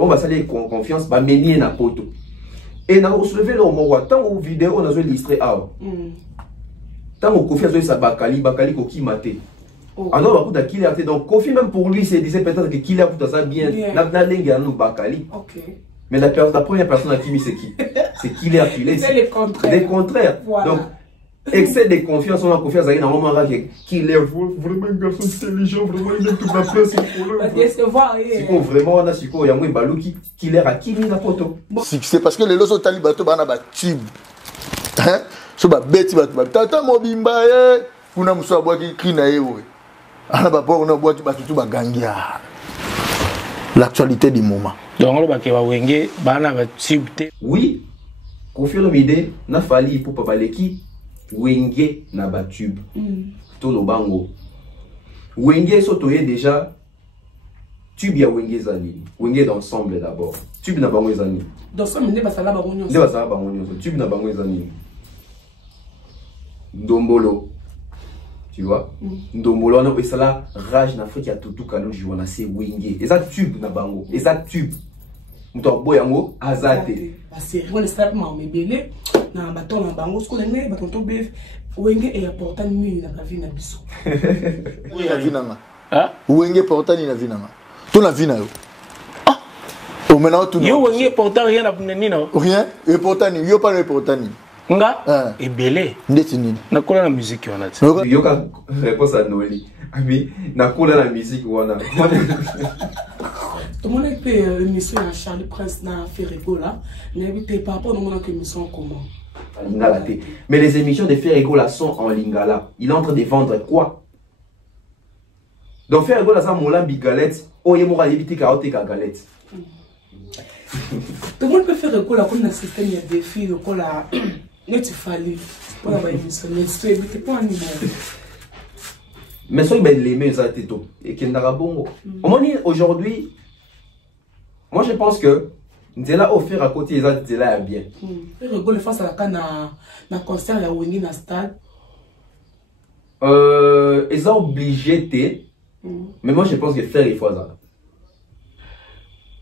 On va saluer confiance, va mener na poto. Et na soulever le mot tant aux vidéos on a illustré ah. Tant au confiance ça bakali ko ki maté. Alors on va qu'il a donc Kofi même pour lui c'est disait peut-être que qu'il a tout ça bien. Na lenga no bakali. OK. Mais la première personne à qui c'est qui? C'est qu'il est affilé. C'est le contraire. Le contraire. Voilà. Donc excès de confiance, on a confiance à normalement qu'il est vraiment un garçon intelligent, vraiment il aime toute la place. C'est vraiment on a su qu'il y a un balou qui est à qui la photo. C'est parce que les lots sont talibato bana ba tube. Hein? So ba beti ba tata mobimba eh kuna muso boa ki krina eh we. Ana ba po on a boa ki ba tutu ba gangia. L'actualité du moment. Donc on va que ba wenge bana ba tube. Oui. Confirme l'idée na fali pour papa leki. Wenge na ba tube. To lo bango. Wenge sotoye déjà tube ya wenge zali. Wenge d'ensemble d'abord. Tube na bango zali. D'ensemble ne ba sala bango nyonso. Ne ba sala bango nyonso. Tube na bango zali. Ndombolo. Tu vois? Ndombolo na esala rage na Afrique ya tutu kalo jiwana se wenge. Eza tube na bango. Eza tube. Muto boyango azate. Ba série on estapa ma mebele. Na baton na bango ce qu'on aime baton to bef wenge est important ni na vie na biso oui la vie nanga ah wenge important ni na vie nanga to na vie na yo ah o maintenant tout yo wenge important rien na ni na rien important ni yo pas important ni nga ebele ndeti nini na kola na musique wana ti yo ka réponse à Noli ami na kola na musique wana tout le monde peut émission à Charlie Prince na Ferrego là mais par rapport au monde que émission comment. Mais les émissions de Ferrego là sont en lingala. Il est en train de vendre quoi? Donc Ferrego là ça molambi galette. Oye mora yebiti kaote ka galette. Tout le monde peut faire Ferrego là comme un système de défi de quoi là. Mais tu fallait pour la émission. Mais tu évites pas un niveau. Mais soyez ben les mêmes ça této et qui n'a bongo. Aujourd'hui, moi je pense que Ndela offert à côté ils Ndela bien. Rigole face à la canne na concert la Wengi na stade. Ils ont obligé té. Mais moi je pense que faire il faut ça.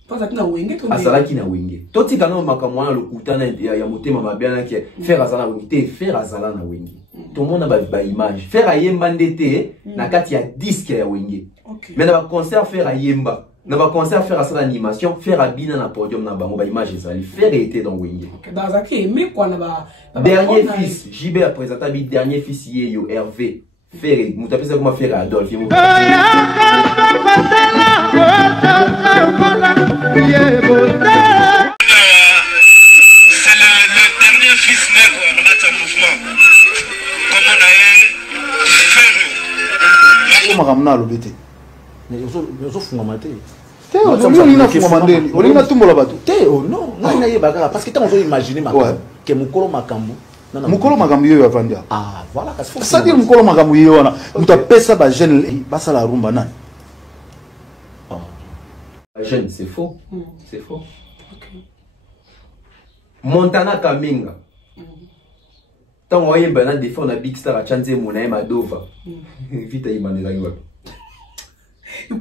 Pas na Wengi to. Asala ki na Wengi. Toti kana makamwana le kutana ya motema mabia qui faire azala Wengi té faire azala na Wengi. Tout le monde a ba image. Faire ayemba ndete na kati ya disque ya Wengi. Mais na concert faire ayemba. Dans un concert, faire ça l'animation, faire à bina na podium na bango ba image ezali, faire était dans Wenge. Dans ça qui mais quoi na ba dernier fils, JB a présenté bi dernier fils Yeyo Hervé. Faire, vous tapez ça comment faire Adolphe. Le dernier fils nègre en matière mouvement. Comment on a comment ramena l'obété. Mais ils ont fondamenté. Non, parce que tu as imaginé que Mukolo Makambu. Mukolo Makambu yo avandia. Ah, voilà. Ça dit Mukolo Makambu yo wana. Muta pesa ba jeune basa la rumba nan. Jeune, c'est faux. C'est faux. Montana Kaminga. Tant on voyait Bernard défendre la Big Star à Chanze Mouna Madova. Vite il m'en est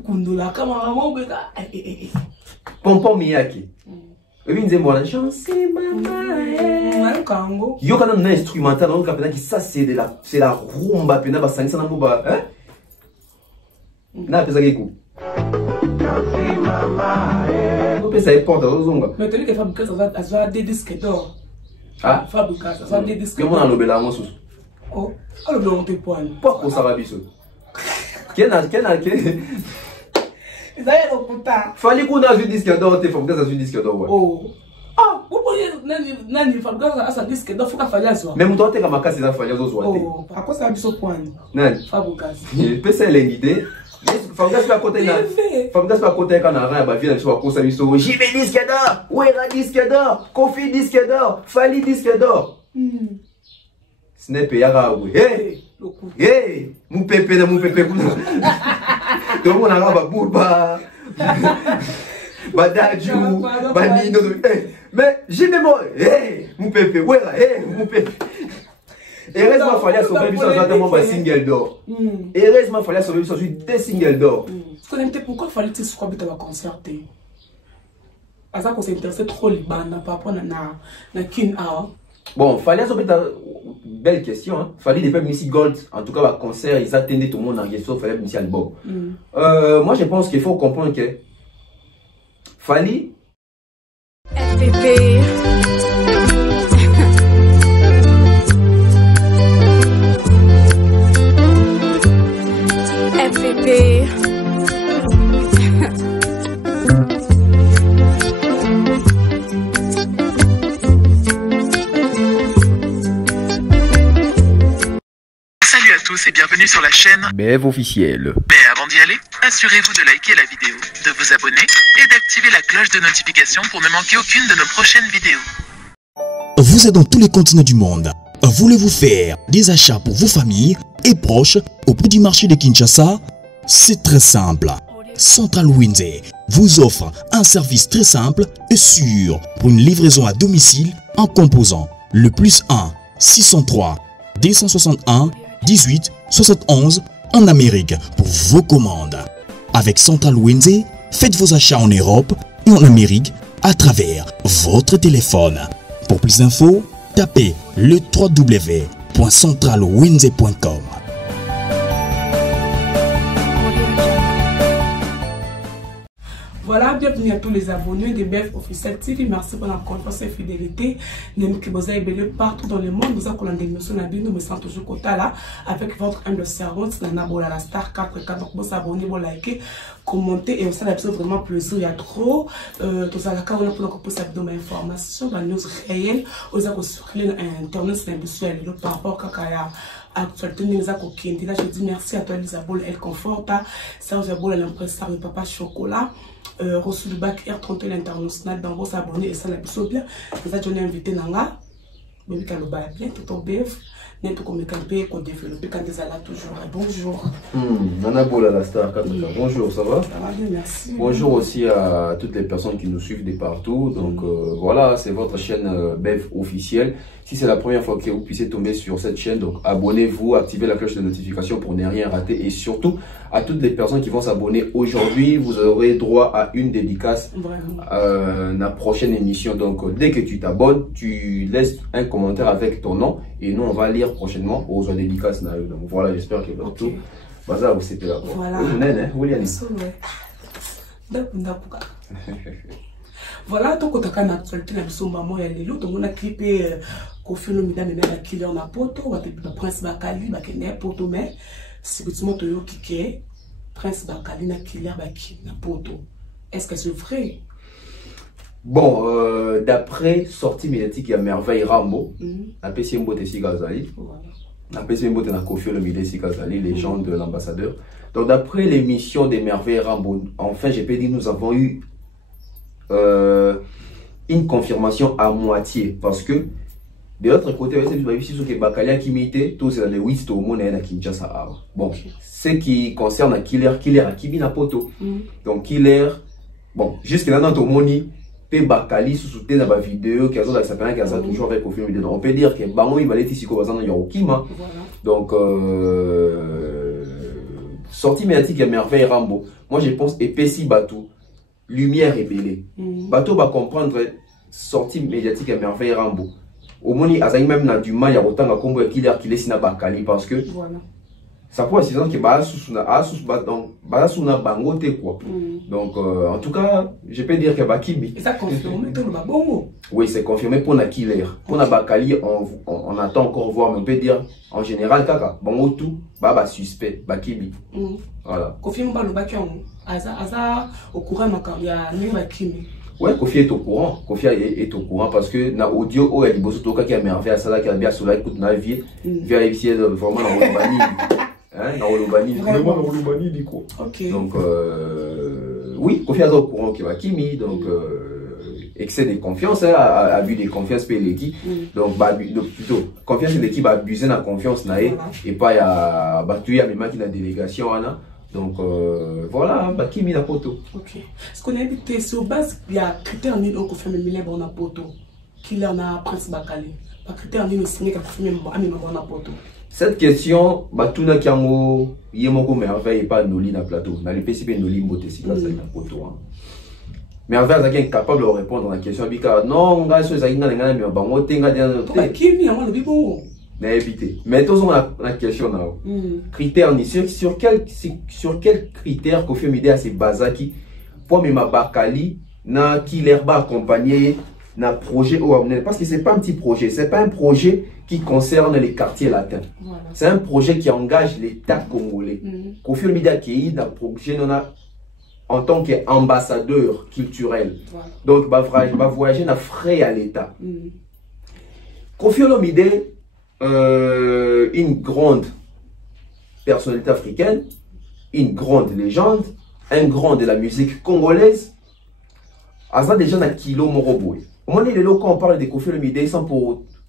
Kundula kama mabega Pompon Miyake. Nze mwana chance mama kango. Yo kana na instrumental on kapena ki ça c'est la rumba pena ba sangisa na mboba hein? Na pesa kiku. On pesa importe ozonga. Mais tu dis que Fabrice ça va des disques d'or. Ah, Fabrice ça va des disques. Comment on lobela ngoso? Oh, alors on peut pas. Pourquoi ça va biso? Fallait qu'on a vu disque d'or, t'es Fabrice a vu disque d'or. Oh. Ah, vous voyez, Nani Fabrice a un disque d'or, faut qu'à faire ça. Mais mon temps, t'es comme un casse, il a fallu aux autres. Oh, à quoi ça a du point? Nani Fabrice. Il peut se l'idée. Fabrice pas côté là. Fabrice pas côté quand on a rien, bah viens sur la course à l'histoire. JB disque d'or, Ouera disque d'or, Kofi disque d'or, Fali disque d'or. Snap Yara, oui. Hey, mon pépé, mon pépé. Tout le monde a la bourba. Badadjou, Banino. Mais j'ai même. Hey, mon pépé, ouais, hey, mon pépé. Heureusement, il fallait sauver un single d'or. Heureusement, il fallait sauver des singles d'or. Tu connais pourquoi il fallait que tu sois à concerter? ça qu'on s'intéressait trop Liban par rapport à Kin Awa. Bon, fallait une belle question. Hein. Fallait des peuples Missy Gold, en tout cas, le concert, ils attendaient tout le monde en question, fallait Missy album. Moi, je pense qu'il faut comprendre que fallait. FPP. FPP. Salut à tous et bienvenue sur la chaîne BF officiel. Mais avant d'y aller, assurez-vous de liker la vidéo, de vous abonner et d'activer la cloche de notification pour ne manquer aucune de nos prochaines vidéos. Vous êtes dans tous les continents du monde. Voulez-vous faire des achats pour vos familles et proches au petit marché de Kinshasa? C'est très simple. Central Windsor vous offre un service très simple et sûr pour une livraison à domicile en composant le +1 603 261 18 71 en Amérique pour vos commandes. Avec Central Windsor, faites vos achats en Europe et en Amérique à travers votre téléphone. Pour plus d'infos, tapez le www.centralwindsor.com. Voilà, bienvenue à tous les abonnés de BF Officiel TV. Merci pour la confiance et fidélité. Nous qui vous avez partout dans le monde. Nous avons des émissions, nous me sentons toujours côté là avec votre humble servante Nana Bola la Star 4. Donc, vous abonnez, vous likez, commentez et on s'en a vraiment plaisir. Il y a trop. Tout ça, là, on a pour que vous avez des informations, des news réelles. Vous avez sur Internet, c'est un peu par rapport à actualité nous a coquine. Là, je dis merci à toi, Elisabeth, elle conforte. Serge Abol, l'impresseur de Papa Chocolat. Reçu le bac R30 l'international dans vos abonnés et ça la plus bien. Vous êtes invité Nanga. Mais quand le bac bien, tout au BF. N'est-ce qu'on me campé, qu'on développe quand ils là toujours. Bonjour. Nana Bola la Star 4. Bonjour, ça va? Ça va bien, merci. Bonjour aussi à toutes les personnes qui nous suivent de partout. Donc voilà, c'est votre chaîne BF officielle. Si c'est la première fois que vous puissiez tomber sur cette chaîne, donc abonnez-vous, activez la cloche de notification pour ne rien rater. Et surtout, à toutes les personnes qui vont s'abonner aujourd'hui, vous aurez droit à une dédicace à la prochaine émission. Donc dès que tu t'abonnes, tu laisses un commentaire avec ton nom et nous on va lire prochainement aux dédicaces. Donc voilà, j'espère que tout. Baza, vous c'était là. Voilà. Voilà, donc on a une actualité dans le moment et les autres, on a clippé Kofi Olomide mais la killer na poto, ou le prince Bakali, bakene poto mais c'est que tu yo qui prince Bakali na killer baki na poto. Est-ce que c'est vrai? Bon, d'après sortie médiatique, il y a Merveille Rambo, la PC Mbote Sigazali, la PC Mbote na Kofi Olomide Sigazali, légende de l'ambassadeur. Donc d'après l'émission des Merveilles Rambo, enfin j'ai pu dire nous avons eu une confirmation à moitié parce que de l'autre côté, c'est Bakalia qui m'était tous les 8 au monde à Kinshasa. Bon, ce qui concerne Killer à Kibi na poto. Donc Killer, bon, jusque là dans ton moni, pe Bakali sous soutien dans la vidéo qui a toujours avec Kofi Olomide. On peut dire que Bango il va être ici comme Yorokima. Donc sortie médiatique à Merveille Rambo. Moi je pense épais Batou. Lumière ébélée. Bateau va comprendre sortie médiatique à Merveille Rambo. Au moni azaï même na du mal ya autant à combo Killer qui laisse na Bakali parce que ça peut être que Basuna bango te quoi. Donc en tout cas, je peux dire que Bakibi. Et ça confirme que le babongo. Oui, c'est confirmé pour na Killer. Pour na Bakali, on attend encore voir, mais on peut dire en général kaka bango tout baba suspect Bakibi. Voilà. Confirme pas le bakion. Aza au courant ma carrière ni Bakimi. Ouais, Kofi est au courant. Kofi est au courant parce que na audio o elle bosse toka qui a merveille ça là qui a bien sur la écoute na vie via essayer de vraiment na Olobani. Hein, na Olobani, vraiment na Olobani dit quoi. OK. Donc oui, Kofi est au courant qui va Kimi donc excès de confiance abus de confiance par l'équipe. Donc plutôt confiance de l'équipe abuser na confiance na et pas ya battu ya même qui na délégation ana. Donc voilà, Bakimi la poto. Ok. Ce qu'on a évité, c'est au base, il y a critères ni on confirme Milé bon na poto. Qu'il en a Prince Bakali. Pas critères ni le signé qu'à confirmer bon na poto. Cette question, Batuna Kiamo, Yemoko merveille pas Noli na plateau. Na le PCP Noli mbote si ça na poto. Mais en fait, il est incapable de répondre à la question. Non, gars, c'est ça, il y a un mais bon, tu as qui mi avant le bibo. Mais tous on a la question là. Critères ni sur quel critère Koffi Olomide a ses bazaki pour me bakali na qui l'air ba accompagner na projet parce que c'est pas un petit projet, c'est pas un projet qui concerne les quartiers latins. Voilà. C'est un projet qui engage l'État congolais. Koffi Olomide a qui na projet en tant qu'ambassadeur culturel. Voilà. Donc va voyager na frais à l'État. Koffi Olomide une grande personnalité africaine, une grande légende, un grand de la musique congolaise. Asa déjà na kilo moroboy. Au moment où on parle de Koffi Olomide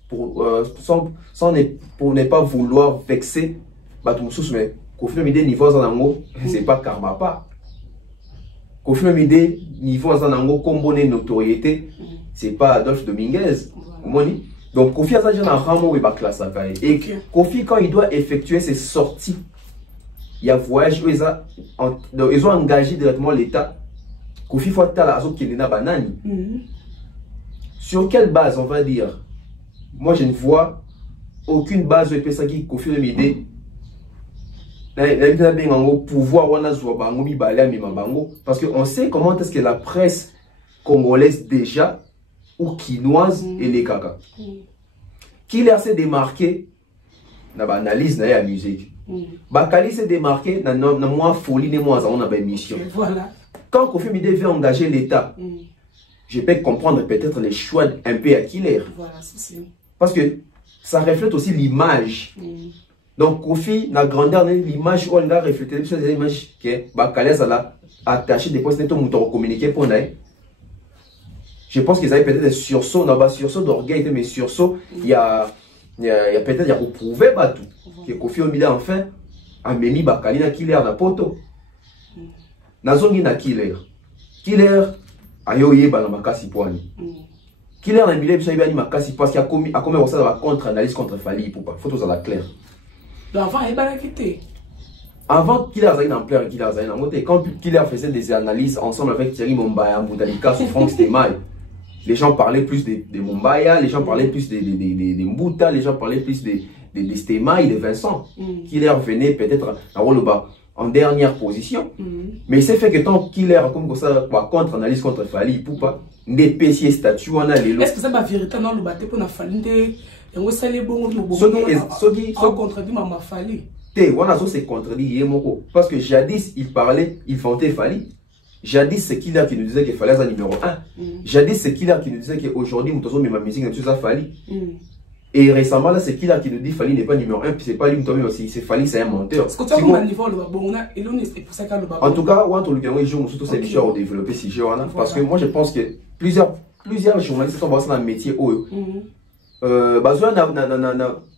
pour ne pas vouloir vexer Batumsous, mais Koffi Olomide niveau zanango, c'est pas karma pas. Koffi Olomide niveau zanango comme bonne notoriété, c'est pas Adolphe Dominguez. Voilà. Donc Koffi a déjà un ramo et classe et Koffi quand il doit effectuer ses sorties, il y a voyage ils ont engagé directement l'État. Koffi faut tala azo kelena banani. Sur quelle base on va dire? Moi je ne vois aucune base de pesaki Koffi Olomide. Pouvoir parce qu'on sait comment est-ce que la presse congolaise déjà ou quinoise et les caca. Qui s'est démarqué dans l'analyse de la musique. Bakali s'est démarqué dans la folie de moi dans la mission. Voilà. Quand Koffi Olomide veut engager l'État, je peux comprendre peut-être les choix un peu à Killer. Voilà, c'est parce que ça reflète aussi l'image. Donc Koffi, la grandeur de l'image, on a reflété l'image que Bakali a attaché des postes pour communiquer pour nous. Je pense qu'ils avaient peut-être des sursauts, sursaut d'orgueil, mais sursaut, il y a peut-être pour prouver que Koffi Olomide enfin a mis Bakali na Killer na poto. Nazongi na Killer ayo yeba na makasi poani. Killer na bile biso yeba ni makasi parce qu'il a commis ça la contre-analyse contre Fali pour pas. Faut tout ça la clair. Avant il va quitter. Avant Killer Zaïn en plein Killer Zaïn en monté quand Killer faisait des analyses ensemble avec Thierry Mombaya, Mboutalika, sur Franck Stemay. Les gens parlaient plus de Mombaya, les gens parlaient plus de Mbouta, les gens parlaient plus de Stemay, de Vincent. Killer venait peut-être en dernière position. Mais c'est fait que tant Killer comme ça, contre-analyse contre Fali, Poupa, des PC statut, on a les lots. Est-ce que ça va vérité dans le bâtiment pour la Fali? Contredit ma Fali. C'est contredit parce que jadis il parlait, il vantait Fali. Jadis c'est Killer qui nous disait qu'il fallait un numéro 1. Jadis c'est Killer qui nous disait qu'aujourd'hui nous avons mis ma musique dans ça Fali. Et récemment là c'est Killer qui nous dit Fali n'est pas numéro 1 puis c'est pas lui aussi, c'est Fali, c'est un menteur. En tout cas, on le jour surtout ces missions à développer ces jeux parce que moi je pense que plusieurs journalistes sont dans un métier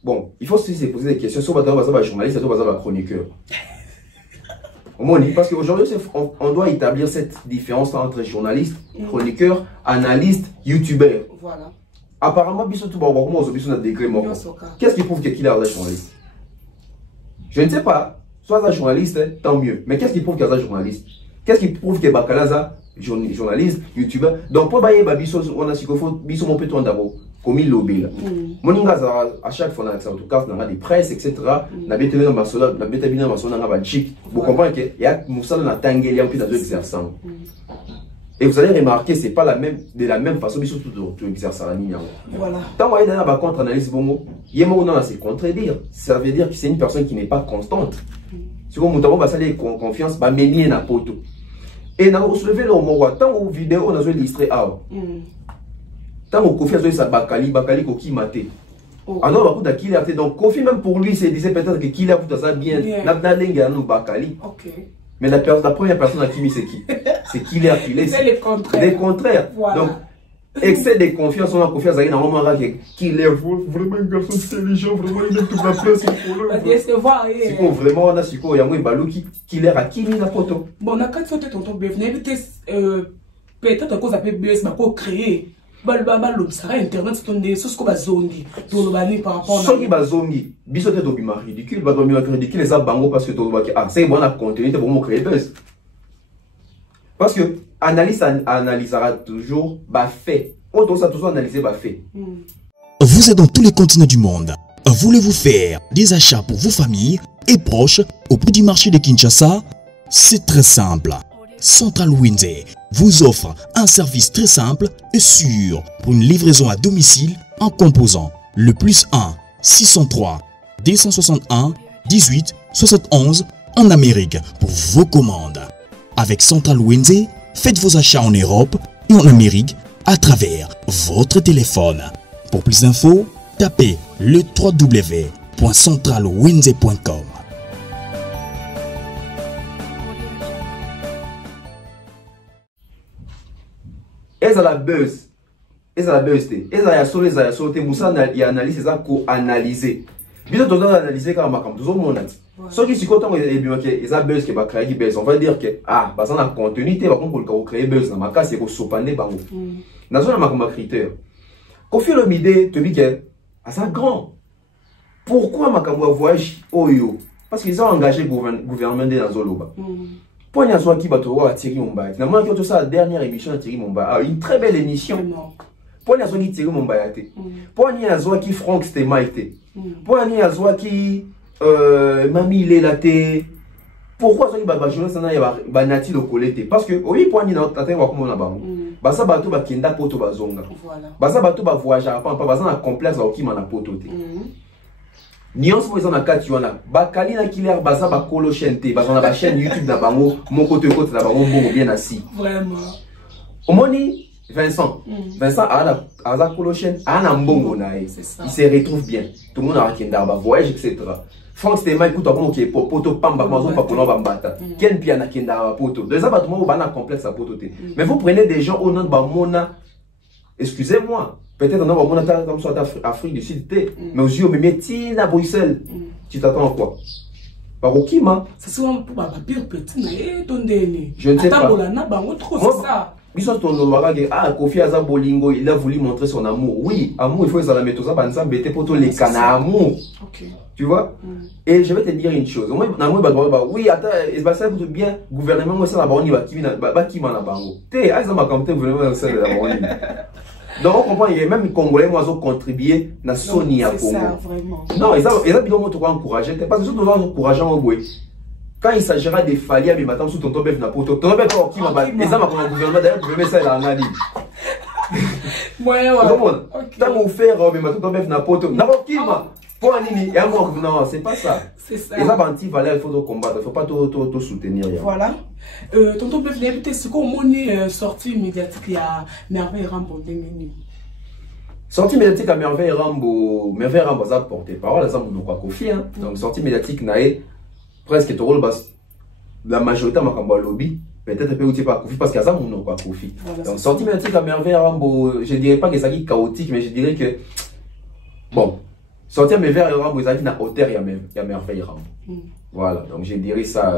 bon, il faut se poser des questions sur le journaliste et le chroniqueur. Parce qu'aujourd'hui, on doit établir cette différence entre journaliste, chroniqueur, analyste, youtubeur. Voilà. Apparemment, qu'est-ce qui prouve qu'il est un journaliste? Je ne sais pas. Soit un journaliste, tant mieux. Mais qu'est-ce qui prouve qu'il est un journaliste? Qu'est-ce qui prouve que Bakalaza, journaliste, youtubeur? Donc, pour bailler Babiso, on a ce qu'il faut, Biso mon péton d'abord, comme il lobby là. Moninga, à chaque fois, en tout cas, on a des presses, etc. On a bien tenu dans ma sola, on a bien tenu dans ma sola, on a un chic. Vous comprenez qu'il y a Moussa dans la tangue, il y a un peu d'exercice. Et vous allez remarquer, c'est pas de la même façon, mais surtout de l'exercice. Voilà. Tant qu'on est dans la contre-analyse, il y a un moment c'est contredire. Ça veut dire que c'est une personne qui n'est pas constante. Si vous avez confiance, bah mener na poto. Et nous soulever le mot tant aux vidéos on a illustré tant au Koffi a Bakali qui maté. Alors beaucoup d'Akiller donc Koffi même pour lui c'est disait peut-être que Killer tout ça bien n'a lenga no Bakali. OK. Mais la première personne à qui mis c'est qui? C'est Killer qui c'est le contraire. Le contraire. Voilà. Donc excès de confiance on a confiance à un moment Killer vraiment un garçon intelligent vraiment il est tout la place c'est pour vraiment on a su quoi il y a un balouki Killer à qui mis la photo. Bon on a quatre photos tonton Bevne peut-être à cause de BS va pas créer ça internet c'est une des choses qu'on va zonger par rapport à ce qui va zonger biso te dobima ridicule va dobima ridicule ça bango parce que to ba c'est bon à contenu te bon créer buzz parce que analyse analysera toujours fait. On doit toujours analyser fait. Vous êtes dans tous les continents du monde. Voulez-vous faire des achats pour vos familles et proches au prix du marché de Kinshasa? C'est très simple. Central Windsor vous offre un service très simple et sûr pour une livraison à domicile en composant le +1 603 261 18 71 en Amérique pour vos commandes. Avec Central Windsor, faites vos achats en Europe et en Amérique à travers votre téléphone. Pour plus d'infos, tapez le www.centralwindsor.com. Eza la buzz. Eza la buzz. Eza ya solo te. Moussa y analyse eza ko analyser. Bino to doit analyser quand makam. Toujours mon ati. Ce qui s'y content eza buzz qui va créer buzz. On va dire que ah, bah ça na contenu te va qu'on créer buzz na maka c'est ko sopane bango. Na zone makam critère. Kofi Olomide te dit que ah ça grand. Pourquoi makam voyage oyo? Parce qu'ils ont engagé le gouvernement dans Zoloba. Pour y avoir qui va te voir Thierry Mumbai. Finalement, qui a tout ça la dernière émission de Thierry Mumbai. Ah, une très belle émission. Pour y avoir qui Thierry Mumbai été. Pour y avoir qui Franck Stema été. Pour y avoir qui Mami Lelate. Pourquoi ça qui va jouer ça na nati le collecté? Parce que oui pour y avoir t'attends voir comment on a bango. Basa bato ba kenda poto bazonga. Basa bato ba voyager pas basa na complexe au qui mana poto te. Nuance pour na kati wana bakali na killer baza ba kolo chaîne te baza na ba chaîne YouTube na bango mon côté na bango bongo bien assis vraiment omoni Vincent a la kolo chaîne ana mbongo na il se retrouve bien tout le monde a kenda ba voyage etc. Franck Stema écoute comme qui poto pamba mazo pa kono bambata ken pia na kenda ba poto deux ba tout ba na complexe à poto te mais vous prenez des gens au nom de ba mona excusez-moi. Peut-être on a comme ça d'Afrique du Sud, mais aux yeux, mais à Bruxelles, tu t'attends à quoi? Par au qui, ma? C'est souvent pour ma pire petit, je ne sais pas. C'est ça. Ah, Kofi Azabolingo, il a voulu montrer son amour. Oui, amour, il faut que ça la mette ça, pour les canards amour. Tu vois? Et je vais te dire une chose. Oui, attends, ça veut bien, gouvernement, moi, ça, la baronne, il va qui m'a la bango. T'es, ah, ça m'a compté, gouvernement, ça, la baronne. Donc on comprend, il y a même les Congolais qui ont contribué à Sony à Congo. Non, ils ont bien encouragé. Parce que surtout encourageant quand il s'agira de Falia, mais maintenant sous ton bœuf na poto. Ton bœuf qui m'a dit, les hommes ont un gouvernement d'ailleurs, tu veux mettre ça dans la ligne. Ouais. Tant qu'on fait, mais maintenant ton bœuf na poto. N'importe qui m'a. Pour un nini, et un mort, non, c'est pas ça. C'est ça. Les hommes anti-valeurs, il faut te combattre, il ne faut pas te soutenir. Voilà. Tonton Bœuf, c'est quoi mon sortie médiatique, il y a Merveille Rambo sortie médiatique à Merveille Rambo, ça a porté parole, ça m'a Kofi. Donc sortie médiatique, presque tout le bas. La majorité m'a lobby. Peut-être que tu pas Kofi parce qu'il y a ça mon Kofi. Donc sortie médiatique à Merveille Rambo, je dirais pas que ça est chaotique, mais je dirais que bon. Sortir mes verres et Rambo, ils na hauteur, il y a Merveille Rambo. Voilà, donc je dirais ça.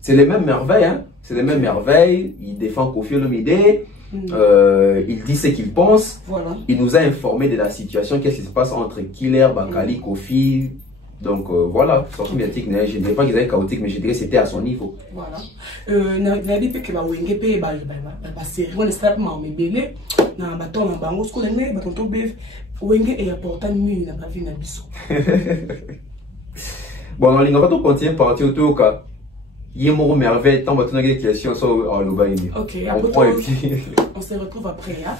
C'est les mêmes merveilles, hein. C'est les mêmes merveilles. Il défend Kofi Olomide. Il dit ce qu'il pense. Voilà. Il nous a informé de la situation, qu'est-ce qui se passe entre Killer, Bakali, Kofi. Donc voilà, sortie médiatique, je ne dirais pas qu'il est chaotique, mais je dirais que c'était à son niveau. Voilà. Nabi pe ke ba wenge pe ba série on est mais belé na baton na bango ce qu'on aime baton to bef wenge et apportant nini na ba vie na biso. Bon, on va tout continuer partir au tout cas. Yemo merveille tant baton des questions sur le baini. OK, on se retrouve après hein.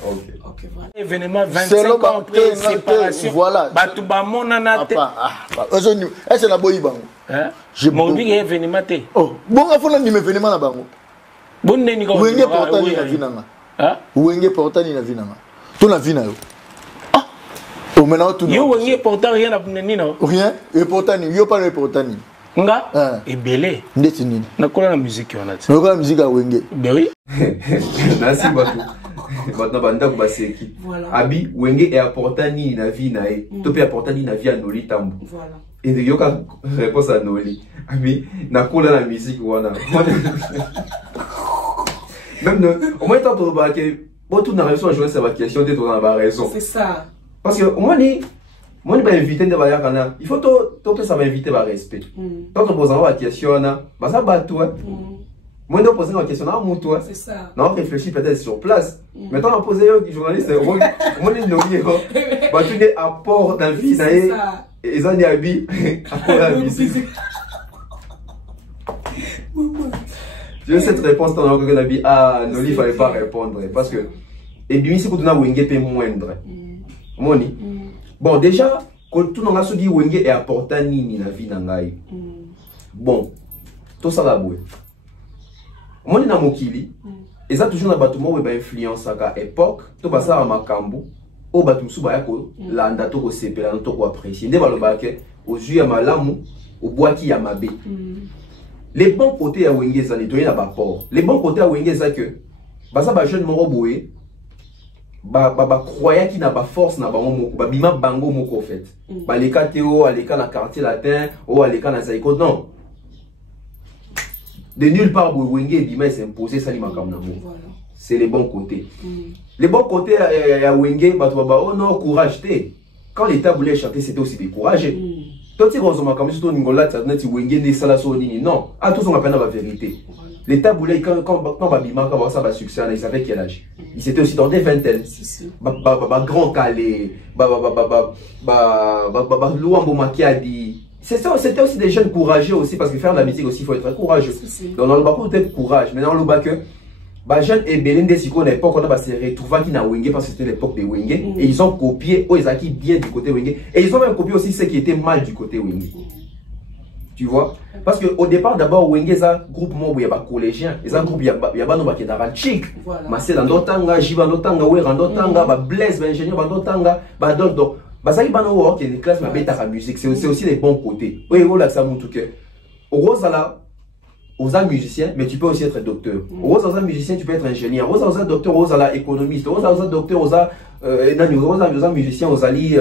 OK, voilà. Événement 25 ans après séparation. Voilà. Batu ba monana te. Est-ce na boyi bango? Hein? Mon big événement te. Oh, bon afona ni événement na bango. Bon neni ko. Wenge portani na vinanga. Hein? Wenge portani na vinanga. To na vina yo. Ah. Oh maintenant tout. Yo wenge portani rien na neni no. Rien, et portani, yo pas le portani. Nga ebele ndeti nini nakola na musique wana ti nakola musique wenge ben oui merci beaucoup na banda ko baseki abi wenge e apporta ni na vie na e to pe apporta ni na vie à Noli Tambo voilà et de yoka réponse à Noli abi nakola na musique wana même au moins tant to ba ke bon tout na raison à jouer cette question de ton na raison c'est ça parce que au moins ni moi, je vais inviter des bagarres. Il faut que ça m'invite par respect. Quand on pose une question, ça va tout. Moi, on pose une question à moi, toi. C'est ça. On réfléchit peut-être sur place. Maintenant, on pose aux journalistes, moi, les noyés, bah, tu es apport dans la vie, et ça, il y a vie, apport dans la musique. Tu veux cette réponse, t'en as encore la vie, ah, non, il ne fallait pas répondre. Parce que, et bien, si vous avez un wenge, moindre. Moni. Bon, déjà, quand tout le monde a dit wenge est important ni la vie dans la vie. Bon, tout ça là, boue. Moni na mokili, et ça toujours na bâtiment où il y a influence à l'époque, tout ça à Makambu, au bâtiment sous Bayako, l'anda to ko sepe, l'anda to ko apprécier. Ndé balobake, aux yeux ya malamu, au bois qui ya mabé. Les bons côtés à wenge ça, les doyens à bapor. Les bons côtés à wenge ça que, bah ça ba jeune moro boue, ba croyant qui n'a pas force n'a pas moko, ba bima bango moko en fait. Ba les KTO, à l'école na quartier latin, ou à l'école na Zaïko, non. De nulle part, Wenge et Bima s'imposer ça c'est les bons côtés. Les bons côtés à Wenge, oh non, courage. Quand l'État voulait chanter, c'était aussi découragé. Toi, tu as comme si tu as Wenge ne sala sonini. Non, à tous on appelle la vérité. L'État voulait quand Bima avoir ça va succès, il savait quel âge. Il s'était aussi dans des vingtaines. Grand calé, Louambo Makiadi. C'était aussi des jeunes courageux aussi, parce que faire de la musique aussi, il faut être courageux. Donc, on a beaucoup de courage. Maintenant, on a que les jeunes et Belende, si on l'époque, on a se retrouvé qui n'a Wenge, parce que c'était l'époque des Wenge. Et ils ont copié, ils ont acquis bien du côté Wenge. Et ils ont même copié aussi ce qui était mal du côté Wenge. Tu vois? Parce qu'au départ, d'abord, Wenge, c'est un groupe où il y a des collégiens. Il y a un groupe, il y a des chic. Mais c'est dans d'autres temps, Jiva, dans d'autres temps, dans d'autres temps, Blaise, ingénieur, dans d'autres temps, d'autres. Bah ça y est, les classes ma bête à la musique, c'est aussi les bons côtés. Oui, voilà ça mon tout que. Au rose là, aux musiciens, mais tu peux aussi être docteur. Au rose musicien, tu peux être ingénieur. Au rose docteur, aux économiste. Au rose docteur, aux musicien, aux ali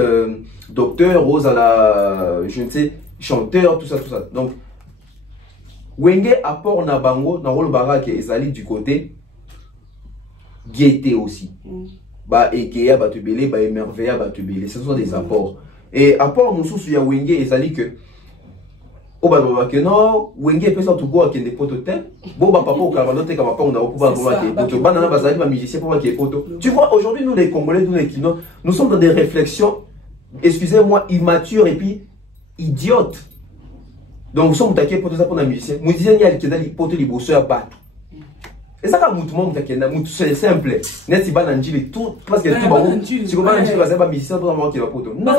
docteur, aux je ne sais chanteur, tout ça. Donc Wenge apport na bango na rôle barak et ezali du côté gaieté aussi. Bah Ekea Batubele, bah Emerveilla Batubele, ce sont des apports. Et apport nous sous ya Wenge ezali que oh bah que non Wenge peut ça tout quoi qui des potes tête. Bon bah papa au Calvadote comme papa on a pouvoir voir qui potes. Banana bazali ma musicien pour qui potes. Tu vois aujourd'hui nous les Congolais nous les Kino, nous sommes dans des réflexions excusez-moi immatures et puis idiotes. Donc nous sommes taqués pour tout ça pour la musicien. Musicien il y a qui dans les potes les bosseurs battent. Et ça va c'est simple. Net si bananjili tout parce que tout bon. Si vous bananjili va pas musicien pour avoir qui va poto. Non.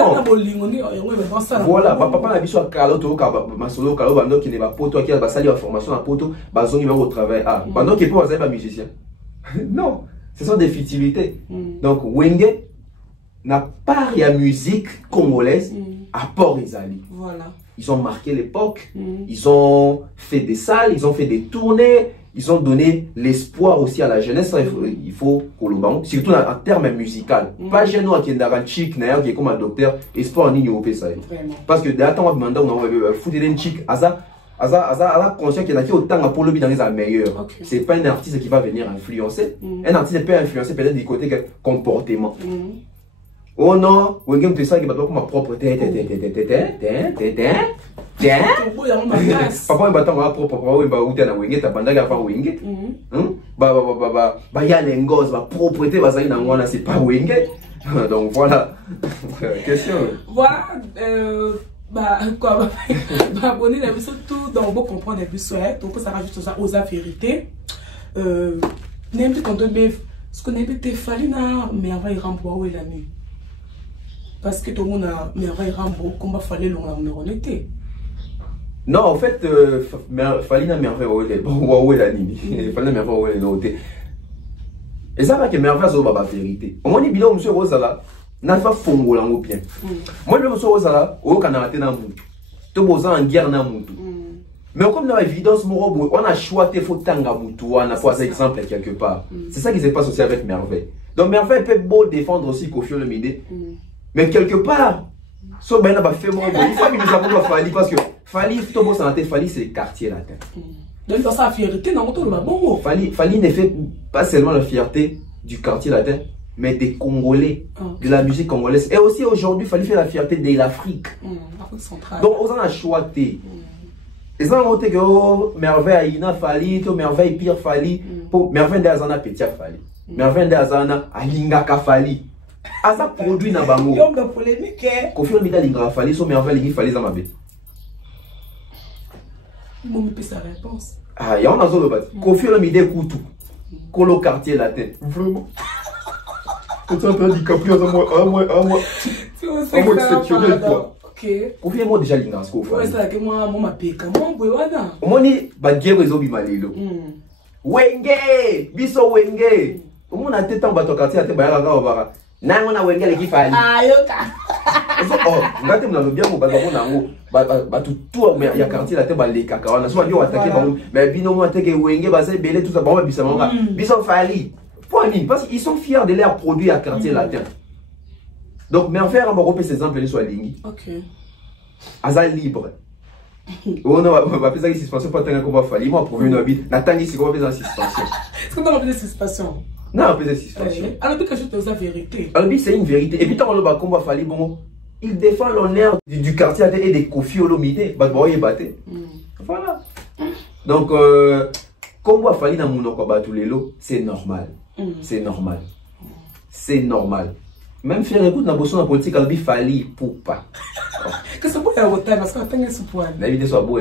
Voilà, papa na biso kalo to ka masolo kalo bando qui ne va poto qui va sali la formation à poto, bazongi va au travail. Ah, pendant qu'il peut pas musicien. Non, ce sont des futilités. Donc Wenge n'a pas la musique congolaise à Port-Isali. Voilà. Ils ont marqué l'époque, ils ont fait des salles, ils ont fait des tournées. Ils ont donné l'espoir aussi à la jeunesse. Il faut qu'on le banque, surtout en termes musical. Pas jeune qui est un chic, qui est comme un docteur, espoir en ligne au ça. Parce que d'ailleurs, on va demander, on va foutre un chic, Aza conscient qu'il y en a qui autant pour le bien dans les meilleurs. C'est pas un artiste qui va venir influencer. Un artiste peut influencer peut-être du côté comportement. Oh non, vous avez ça qui va comme ma propre tête. Papa il battant ma propre papa il va outer na Wenge ta banda ga fa Wenge. Ba ya lengos ba propreté ba ça na ngwana c'est pas Wenge. Donc voilà. Question. Voilà abonner la vidéo tout dans vous comprendre les plus donc ça rajoute aux vérité. N'importe quand de ce qu'on avait été Falina mais avant il remboire la nuit. Parce que tout le monde a merveille rambo comme il fallait l'honnêteté. Non, en fait, Falina merveille bon la nuit. Falina merveille l'honnêteté. Et ça va que merveille c'est la vérité. Au moins il bilan monsieur Rosala n'a pas fongo lango bien. Moi le monsieur Rosala au Canada na mutu. To boza en guerre na mutu. Mais comme dans l'évidence on a choisi faut tanga mutu on a par exemple quelque part. C'est ça qui se passe aussi avec merveille. Donc merveille peut beau défendre aussi Kofi Olomide. Mais quelque part, il faut que nous avons Fali parce que Fali, Fali c'est quartier latin. Donc dans sa fierté, Fali ne fait pas seulement la fierté du quartier latin, mais des Congolais, de la musique congolaise. Et aussi aujourd'hui, Fali fait la fierté de l'Afrique. Donc on a choisi. Et ça, on dit que merveille ina fali, to merveille pire fali, pour merveille d'azana petit fali. Merveille d'azana alingaka fali. Asa produit na bango. Yom de polémique. Kofi Olomide lingaka fali, so merveille lingi fali za mabe. Mon me sa réponse. Ah, il y a un azolo bat. Kofi Olomide kutu. Colo quartier latin. Vraiment. C'est un peu handicapé à moi exceptionnel quoi. Ok. Kofi moi déjà lingaka ce qu'on fait. Ouais, ça que moi ma peka. Moi boywana. Omoni bagero ezobi malelo. Wenge, biso wenge. Omona teta bato quartier ate bayaka ka obara. Nango na wenge leki fali. Ah yoka. Oh, ngate mna bien mo bato na ngo ba tout ya quartier la te ba le kaka wana so ndio attaquer ba mais bino mo attaquer wenge ba se belé tout ça ba bisa manga. Biso fali. Pourquoi parce qu'ils sont fiers de leurs produits à quartier latin. Donc mais en faire on va repérer ces exemples sur lingi. OK. Azal libre. On va faire ça suspension pour tenir comme fali moi pour une habit. Natangi si on va faire suspension. Est-ce qu'on va faire suspension? Non, on fait suspension. Alors que je te dis la vérité. Alors c'est une vérité. Et puis tant on va combat fali bon, il défend l'honneur du quartier et des Kofi Olomide. Bah boy batté. Voilà. Donc combat fali na monoko batulelo, c'est normal. C'est normal. C'est normal. Même faire écoute na bosso na politique albi fali pour pas. Que c'est pour la hauteur parce qu'on a ce point. La vie soit beau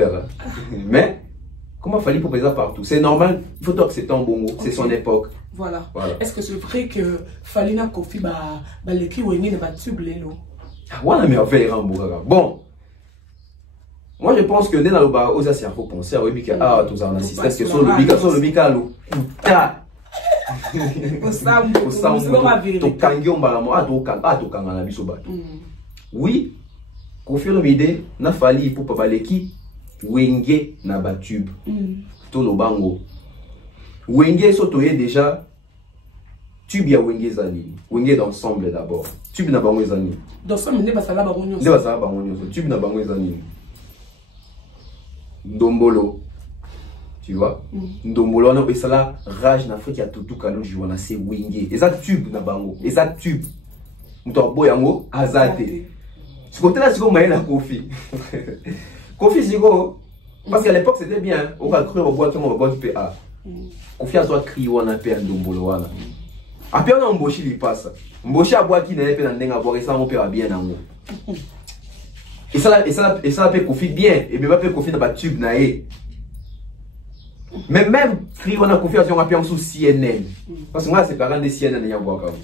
mais comment fali pour ça partout? C'est normal, il faut que c'est un bongo, c'est son époque. Voilà. Est-ce que c'est vrai que Falina Kofi ba leki wengine ba tube lelo? Wana merveille ramboura. Bon. Moi je pense que dès dans le bar aux asiens faut penser à Webika ah tous en assistant que sur le bika lo puta. Au sambu to kangyo mbalamo to kanga na biso bato. Oui. Kofi Olomide na fali pour pas leki wenge na ba tube. To lo bango. Wenge sotoye déjà tube ya wenge zali. Wenge d'ensemble d'abord. Tube na bango zali. D'ensemble ne basala bango nyonso. Ne basala bango nyonso. Tube na bango zali. Ndombolo. Tu vois? Ndombolo na besala rage na Afrique ya tutu kalo jiwana se wenge. Eza tube na bango. Eza tube. Muto boyango azate. Ce côté là c'est comme maïla Kofi. Kofi Zigo parce qu'à l'époque c'était bien. On va créer au bois on va boire du PA. Confiance soit crié on a perdu Ndombolo wana. Après on a embauché il passe. Embauché à bois qui n'avait pas dans boire et ça on perd bien en haut. Et ça peut Kofi bien et même pas Kofi dans ba tube naé. Mais même crié on a confiance on a perdu sous CNN. Parce que moi c'est parents de CNN y a boire comme.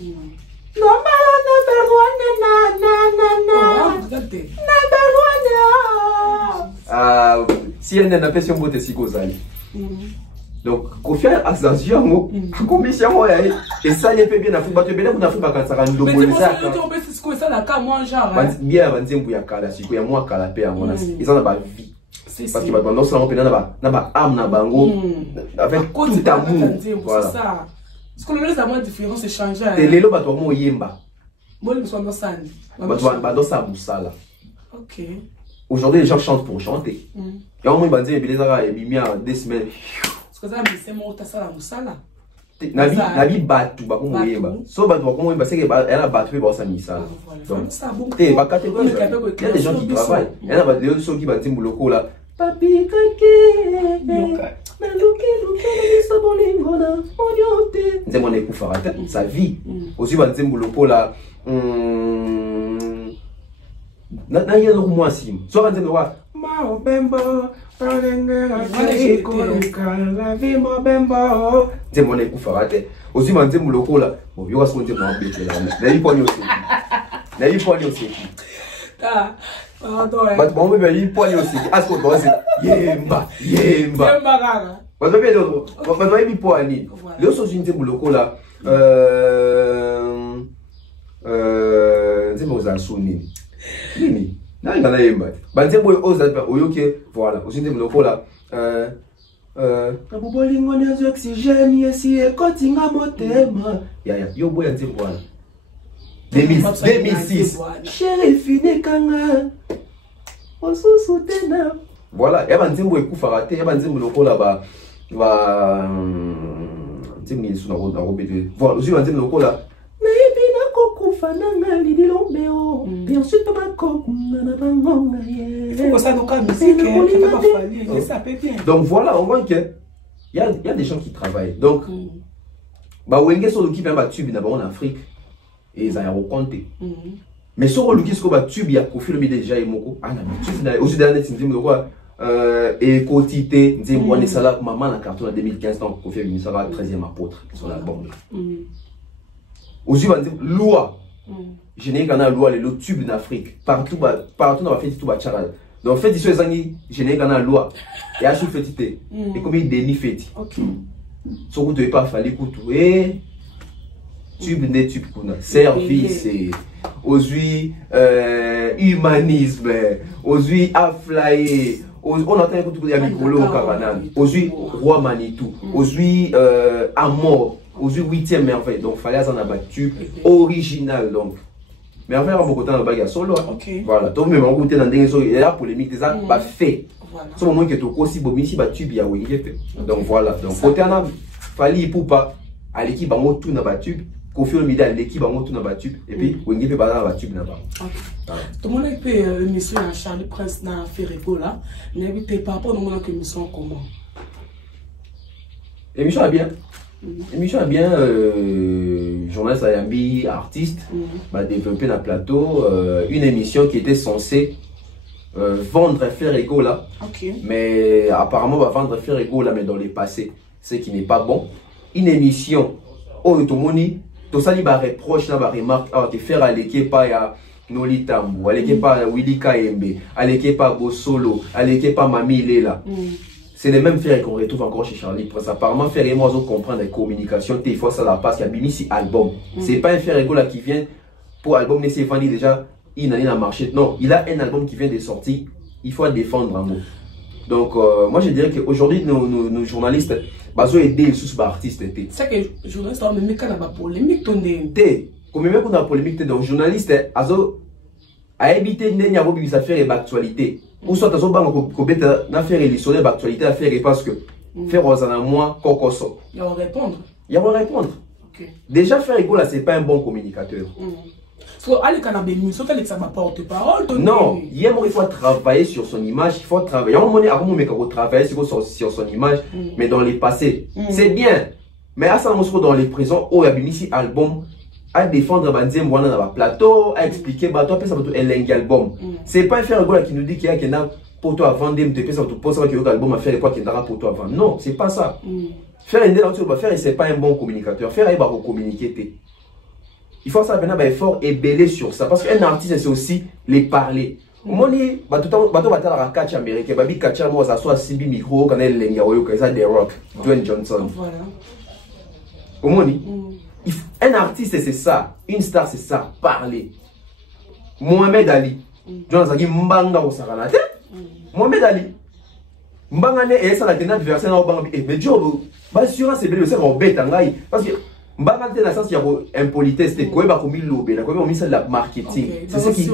Non CNN n'a pas si on vote si cosali. Donc, Kofi a ascension, commission, et ça y est bien à Fouba, tu es bien à Fouba quand ça rend le bon. Bien, on dit qu'il y a Kala, il y a moins Kala, ils ont la vie. Parce qu'il va dans l'autre salon, il y a âme, avec tout amour. Voilà. Ce qu'on a la différence, c'est changer. Et les lots, tu as yemba. Bon, nous sommes dans ça. Ok. Aujourd'hui, les gens chantent pour chanter. Il y a un moment où ils ont 2 semaines. Parce que c'est mon tassala musala. Nabi batu ba ko moyeba. So batu ba ko moyeba c'est que elle a battu ba sa misala. Donc c'est ba catégorie. Il y a des gens qui travaillent. Il y en a des gens qui ba timbuloko là. Papi kake. Na luke so bolingo na onyote. Nze mon ekufarata sa vie. Aussi ba timbuloko là. Na yelo moi sim. So ba nzembe wa ma obembo. C'est mon écoute farate. Aussi, man, c'est mon loco là. Bon, il va se monter pour embêter là. N'ayez pas aussi. N'ayez pas aussi. Ah, pardon. Mais bon, mais il peut aussi. À ce qu'on doit c'est yemba. Yemba gaga. Bah, tu veux l'autre. Bah, tu veux pas ni. Le sosie c'est mon loco là. C'est mon assouni. Nini. Non, il y a un yemba. Bah, c'est bon, voilà. Aussi, c'est mon loco là. Bolingo na oxygène yesi ekotinga motema. Ya yo boya nzembo wana. 2006. Chéri fini kanga. Osusu tena. Voilà, ya banzembo ekufa te, ya banzembo lokola nzembo yesu na robete. Voilà, aussi banzembo lokola. Na yebi na kokufa. fananga lidilomeo et ensuite bakokunga na bangonga faut ça donc musique ça peut bien. Donc voilà, on voit que il y a des gens qui travaillent. Donc bah wenge so qui vient ba tube d'abord en Afrique et ils ont compté. Mais sur le qui ba tube il y a Koffi Olomide déjà et moko ah na tube aussi dernier film de quoi et quotité nzi mwana sala maman na carton en 2015 donc Koffi Olomide sera 13e apôtre sur l'album là. Aussi va dire loi. Je n'ai qu'un loi les tubes en Afrique partout dans la fête tout ba charal. Donc fait ici les amis, je n'ai qu'un loi et à chaque fête et comme il déni fête. OK. So vous devez pas faire les coups et tube ne tube pour service aujourd'hui humanisme aujourd'hui aflaye on entend que tout le micro au Cabanane aujourd'hui roi Manitou aujourd'hui amour aujourd'hui 8e merveille donc fallait en avoir tube original donc mais enfin on beaucoup temps bagarre solo voilà donc même on goûter dans des et la polémique des ça va fait ce moment que tu aussi bon ici ba tube ya oui donc voilà donc côté en fallait pour pas à l'équipe bango tout na ba tube Koffi Olomide à l'équipe bango tout na ba tube et puis wengi peut pas na ba tube na ba tout le monde peut émission à Charlie Prince na Ferrego là mais peut par rapport au moment que émission comment émission est bien. Émission est bien, journaliste Ayambi, artiste, va développer dans le plateau une émission qui était censée vendre Ferrego là, mais apparemment va vendre Ferrego là, mais dans les passés, ce qui n'est pas bon. Une émission, oh tout le monde, tout ça il va reproche, il va remarquer, ah tu faire à l'équipe pas ya Noli Tambo, à l'équipe pas Willy Kayembe, à l'équipe pas Bosolo, à l'équipe pas Mami Lela. C'est les mêmes faits qu'on retrouve encore chez Charlie Prince. Apparemment, faire et moi, on comprend les communications. Des fois, ça la passe. Il y a Bini, c'est album. C'est pas un Ferrego là qui vient pour album, mais c'est vendu déjà. Il n'a rien à marcher. Non, il a un album qui vient de sortir. Il faut défendre un mot. Donc, moi, je dirais qu'aujourd'hui, nos journalistes, ils ont aidé les sous-artistes. C'est que les journalistes ont même quand la polémique. Comme même quand on a polémique, donc, journalistes, ils ont évité de faire l'actualité. Ou soit tu as fait l'histoire de l'actualité à faire parce que faire aux moi cocoso. Il va répondre. Il va répondre. Déjà faire égo là c'est pas un bon communicateur. So allez cannabis mais sauf avec ça ma porte-parole. Non, il faut travailler sur son image, il faut travailler. On monnaie avant mais quand travailler sur son image mais dans les passés. C'est bien. Mais à ça on se retrouve dans les prisons où il y a mis ici album à défendre Banzem Wana dans le plateau, à expliquer bah toi ça va tout un album. C'est pas un faire qui nous dit qu'il y a quelqu'un pour toi à vendre, tu ça tout pour ça que album à faire et quoi qu'il y a pour toi à vendre. Non, c'est pas ça. Faire un délai va faire et c'est pas un bon communicateur. Faire il va communiquer. Il faut ça maintenant effort et belé sur ça parce qu'un artiste c'est aussi les parler. Moni bah tout temps bateau va la catch américain, babi catch moi ça soit CB micro quand elle lenga oyo ça The Rock, Dwayne Johnson. Voilà. Moni un artiste c'est ça, une star c'est ça, parler. Mohamed Ali, Jonathan Mbanga au Saranate. Mohamed Ali, Mbanga et ça la dernière version au Banga. Mais Dieu, assurance c'est bien, c'est un bête parce que Mbanga dans le sens il y a impolitesse, c'est quoi bah comme il l'obé, là comme on met ça la marketing. C'est ce qui,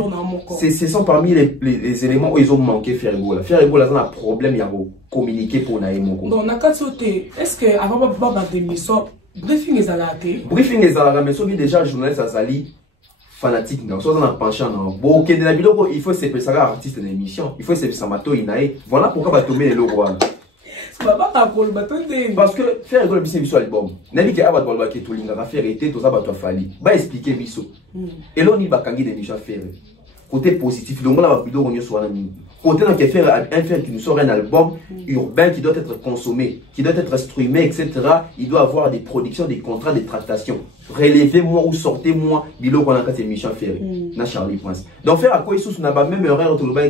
c'est sont parmi les éléments où ils ont manqué faire ego là. Faire ego là, c'est un problème il y a communiquer pour naïmoko. Donc na katsote, est-ce que avant pas d'émission briefing est à la télé. Briefing est à la mais souvent déjà journaliste Azali fanatique non soit dans un penchant non bon ok de la vidéo il faut se ça artiste de l'émission il faut se samato inae voilà pourquoi va tomber les logos parce que faire le biso album nabi ke abat bolba ke tolinga va faire été tout ça va toi fali va expliquer biso et là on y va kangi de déjà faire côté positif donc on va vidéo on y soit côté dans faire un faire qui nous sort un album urbain qui doit être consommé, qui doit être streamé, etc. Il doit avoir des productions, des contrats, des tractations. Relevez-moi ou sortez-moi, bilo qu'on a cette émission faire. Na Charlie Prince. Donc faire à quoi ils n'a pas même erreur autour de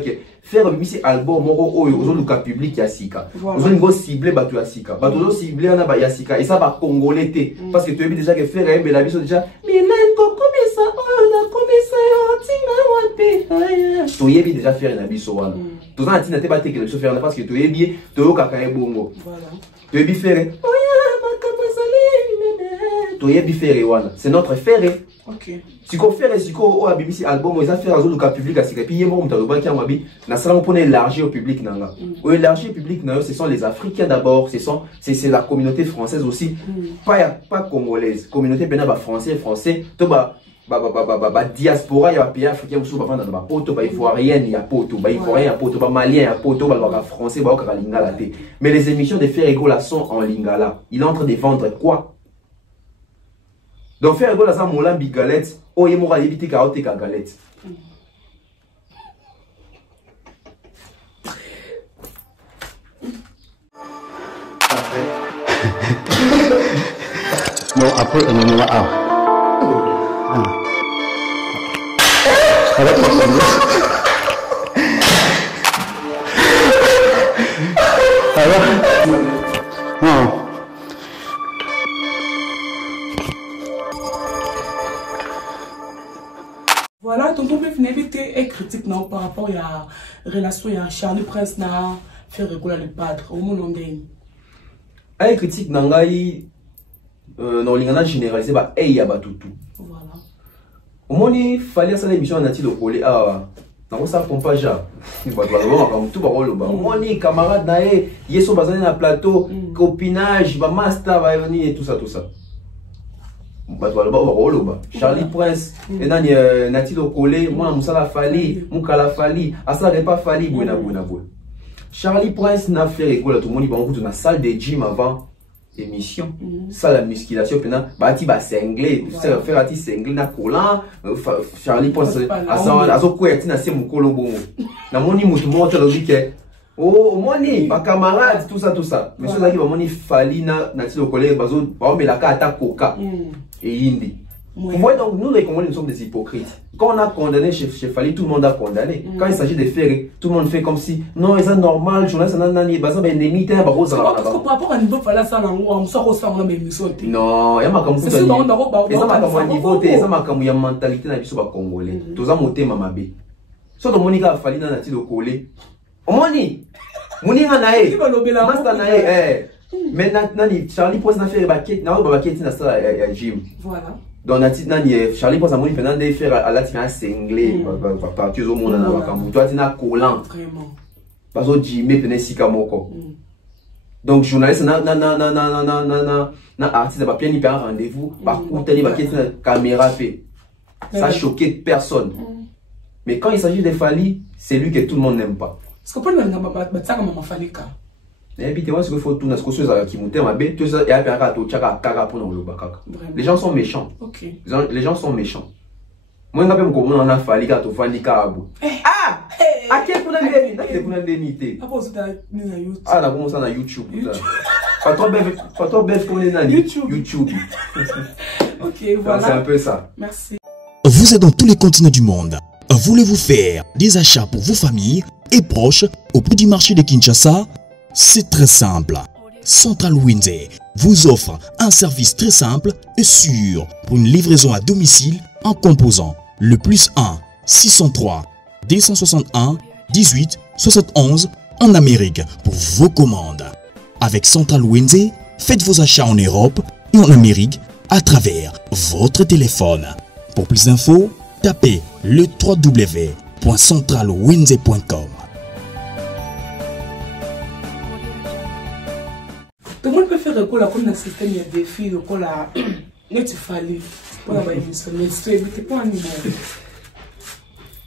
faire un album moro aux le cas public yasika. Aux autres ciblé batu yasika. Batu ciblé on a yasika et ça va congolais parce que tu as vu déjà que faire un bel avis déjà. Mais comme ça on a commencé tu y déjà faire un avis tout ça n'a pas été quelque chose faire parce que tu es bien tu es au caca bongo. Tu es bien faire. Tu es bien faire c'est notre faire. OK. Si qu'on fait si qu'on a BBC album ils a fait un cas public à puis hier on t'a dit qu'il y a un bi na ça on peut élargir au public nanga. Ou élargir au public nanga ce sont les Africains d'abord, c'est la communauté française aussi. Pas congolaise, communauté bena ba français to ba diaspora ya pays africain musu ba vanda ba poto ba ivoirien ya poto ba ivoirien ya poto ba malien ya poto ba français ba ka lingala te. Mais les émissions de Ferrego là sont en lingala. Il est en train de vendre quoi? Donc Ferrego là ça molambi galette, oye mo ka yebiti ka ote ka galette. Non, après, on en a un. Voilà, tonton Bef n'invité et critique non par rapport à la relation à Charlie Prince n'a fait réguler le padre au monde ondé. Ay critique nangai non lingana généralisé ba eya batutu. Voilà. Au moins il fallait ça l'émission nati le coller ah na ça pompa ja. Ba doit comme tout ba rolo ba. Au moins ni camarade na yeso bazane na plateau, copinage, ba master ba yoni et tout ça. Ba doit ba rolo ba. Charlie Prince et nani nati le coller, moi musala fali, mukala fali, asa pas fali buena. Charlie Prince n'a fait école tout le monde dans la salle de gym avant émission. Salle de musculation pendant bati ba singlé, faire ati singlé na collant Charlie Prince a so ko yatina se mukolo bongo. Na moni mutu mo to lobike. Oh moni ba camarade tout ça. Mais ça qui ba moni fali na ti le collègue bazo ba me la ka ata coca et indi. Moi, donc, nous, les Congolais, nous sommes des hypocrites. Quand on a condamné chez Fali, tout le monde a condamné. Quand il s'agit de faire, tout le monde fait comme si, non, c'est normal, journaliste, non, parce que par rapport à niveau, Fala, ça, on sort au sang, on a mis non, il y a ma camouflage. C'est ça, ma niveau, c'est ça, ma camouflage, mentalité, na biso ba Congolais. Tous ça, moté, mamabe. Soit de Monica Fali, na ti de coller. Moni, Monica nae, Master nae, mais Charlie Prince n'a fait baquette, n'a pas baquette, n'a ça, gym. Voilà. Donc, Charlie Prince a moni pendant de faire à la tina singlé, partir au monde na bakamu. Toi tina collant. Vraiment. Parce que Jimmy penait sikamoko. Donc journaliste na artiste ba bien ni un rendez-vous, ba koutani ba tina caméra fait. Ça choquait personne. Mais quand il s'agit de Fali, c'est lui que tout le monde n'aime pas. Parce que pour le moment, ça comme Fali ka. Et puis, ce qu'il faut tout dans ce que qui monte ma bête, tout ça, il y a un peu de les gens sont méchants. Les gens sont méchants. Moi, je ne sais pas comment on a fallu quand on fait ah! À quel point on a des ah, là, comment ça na YouTube? Pas trop bête comme on est YouTube. Ok, voilà. C'est un peu ça. Merci. Vous êtes dans tous les continents du monde. Voulez-vous faire des achats pour vos familles et proches au prix du marché de Kinshasa? C'est très simple. Central Windsor vous offre un service très simple et sûr pour une livraison à domicile en composant le +1 603 261 18 71 en Amérique pour vos commandes. Avec Central Windsor, faites vos achats en Europe et en Amérique à travers votre téléphone. Pour plus d'infos, tapez le www.centralwindsor.com. Tout le monde peut faire école comme un système de défi, de quoi la tu fallait pour la émission, mais c'est pas un numéro.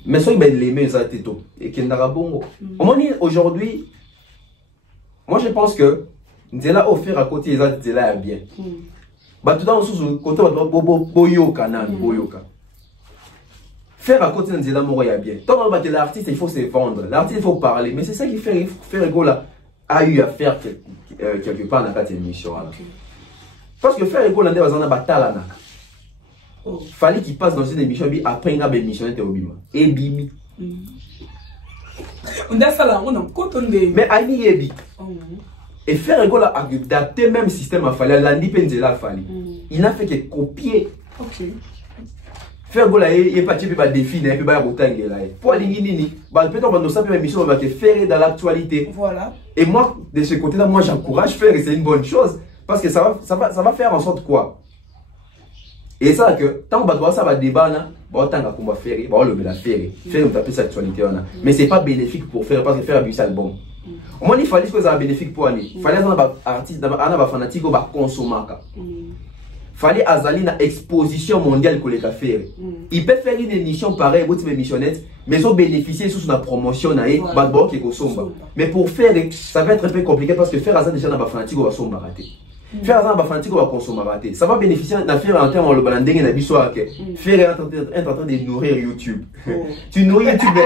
Mais ça, il va l'aimer, ça, Tito. Et qu'il n'a pas bon. Aujourd'hui, moi je pense que Nzela offert à côté, ils ont Nzela bien. Bah, tout dans le côté, on doit boyoka, boyoka. Faire à côté de Nzela Moroya bien. Tant que l'artiste, il faut se vendre. L'artiste, il faut parler. Mais c'est ça qui fait école a eu à faire quelque part dans cette émission. Parce que faire école, on a battu. Fallait qu'il passe dans une émission, après il a une émission et bimi. On a ça là, on a coton de. Mais Aïmi Yebi. Et faire école a adapté même système à Fali, l'Andi Penzela Fali. Il n'a fait que copier. Faire école il est parti pour définir, et puis il y a pour aller peut-être on va émission, on va te faire dans l'actualité. Voilà. Et moi, de ce côté-là, moi j'encourage faire et c'est une bonne chose. Parce que ça va faire en sorte quoi? Et ça que tant que ça va débat, tant qu'on va faire, on va le faire, on taper cette actualité. Mais c'est pas bénéfique pour faire parce que faire un album. Au moins il fallait que ça soit bénéfique pour aller. Il fallait que un artiste, un fanatique va consommer. fallait azali na exposition mondiale que les faire. Il peut faire une émission pareille, une émissionnette, mais ils ont bénéficié sous la promotion naïe, badbo qui somba. Mais pour faire, ça va être un peu compliqué parce que faire azan déjà na ba fanatique va somba raté. Faire azan na ba fanatique va consommer raté. Ça va bénéficier na faire en termes le balanding na biso ake. Faire être en train de nourrir YouTube. Tu nourris YouTube.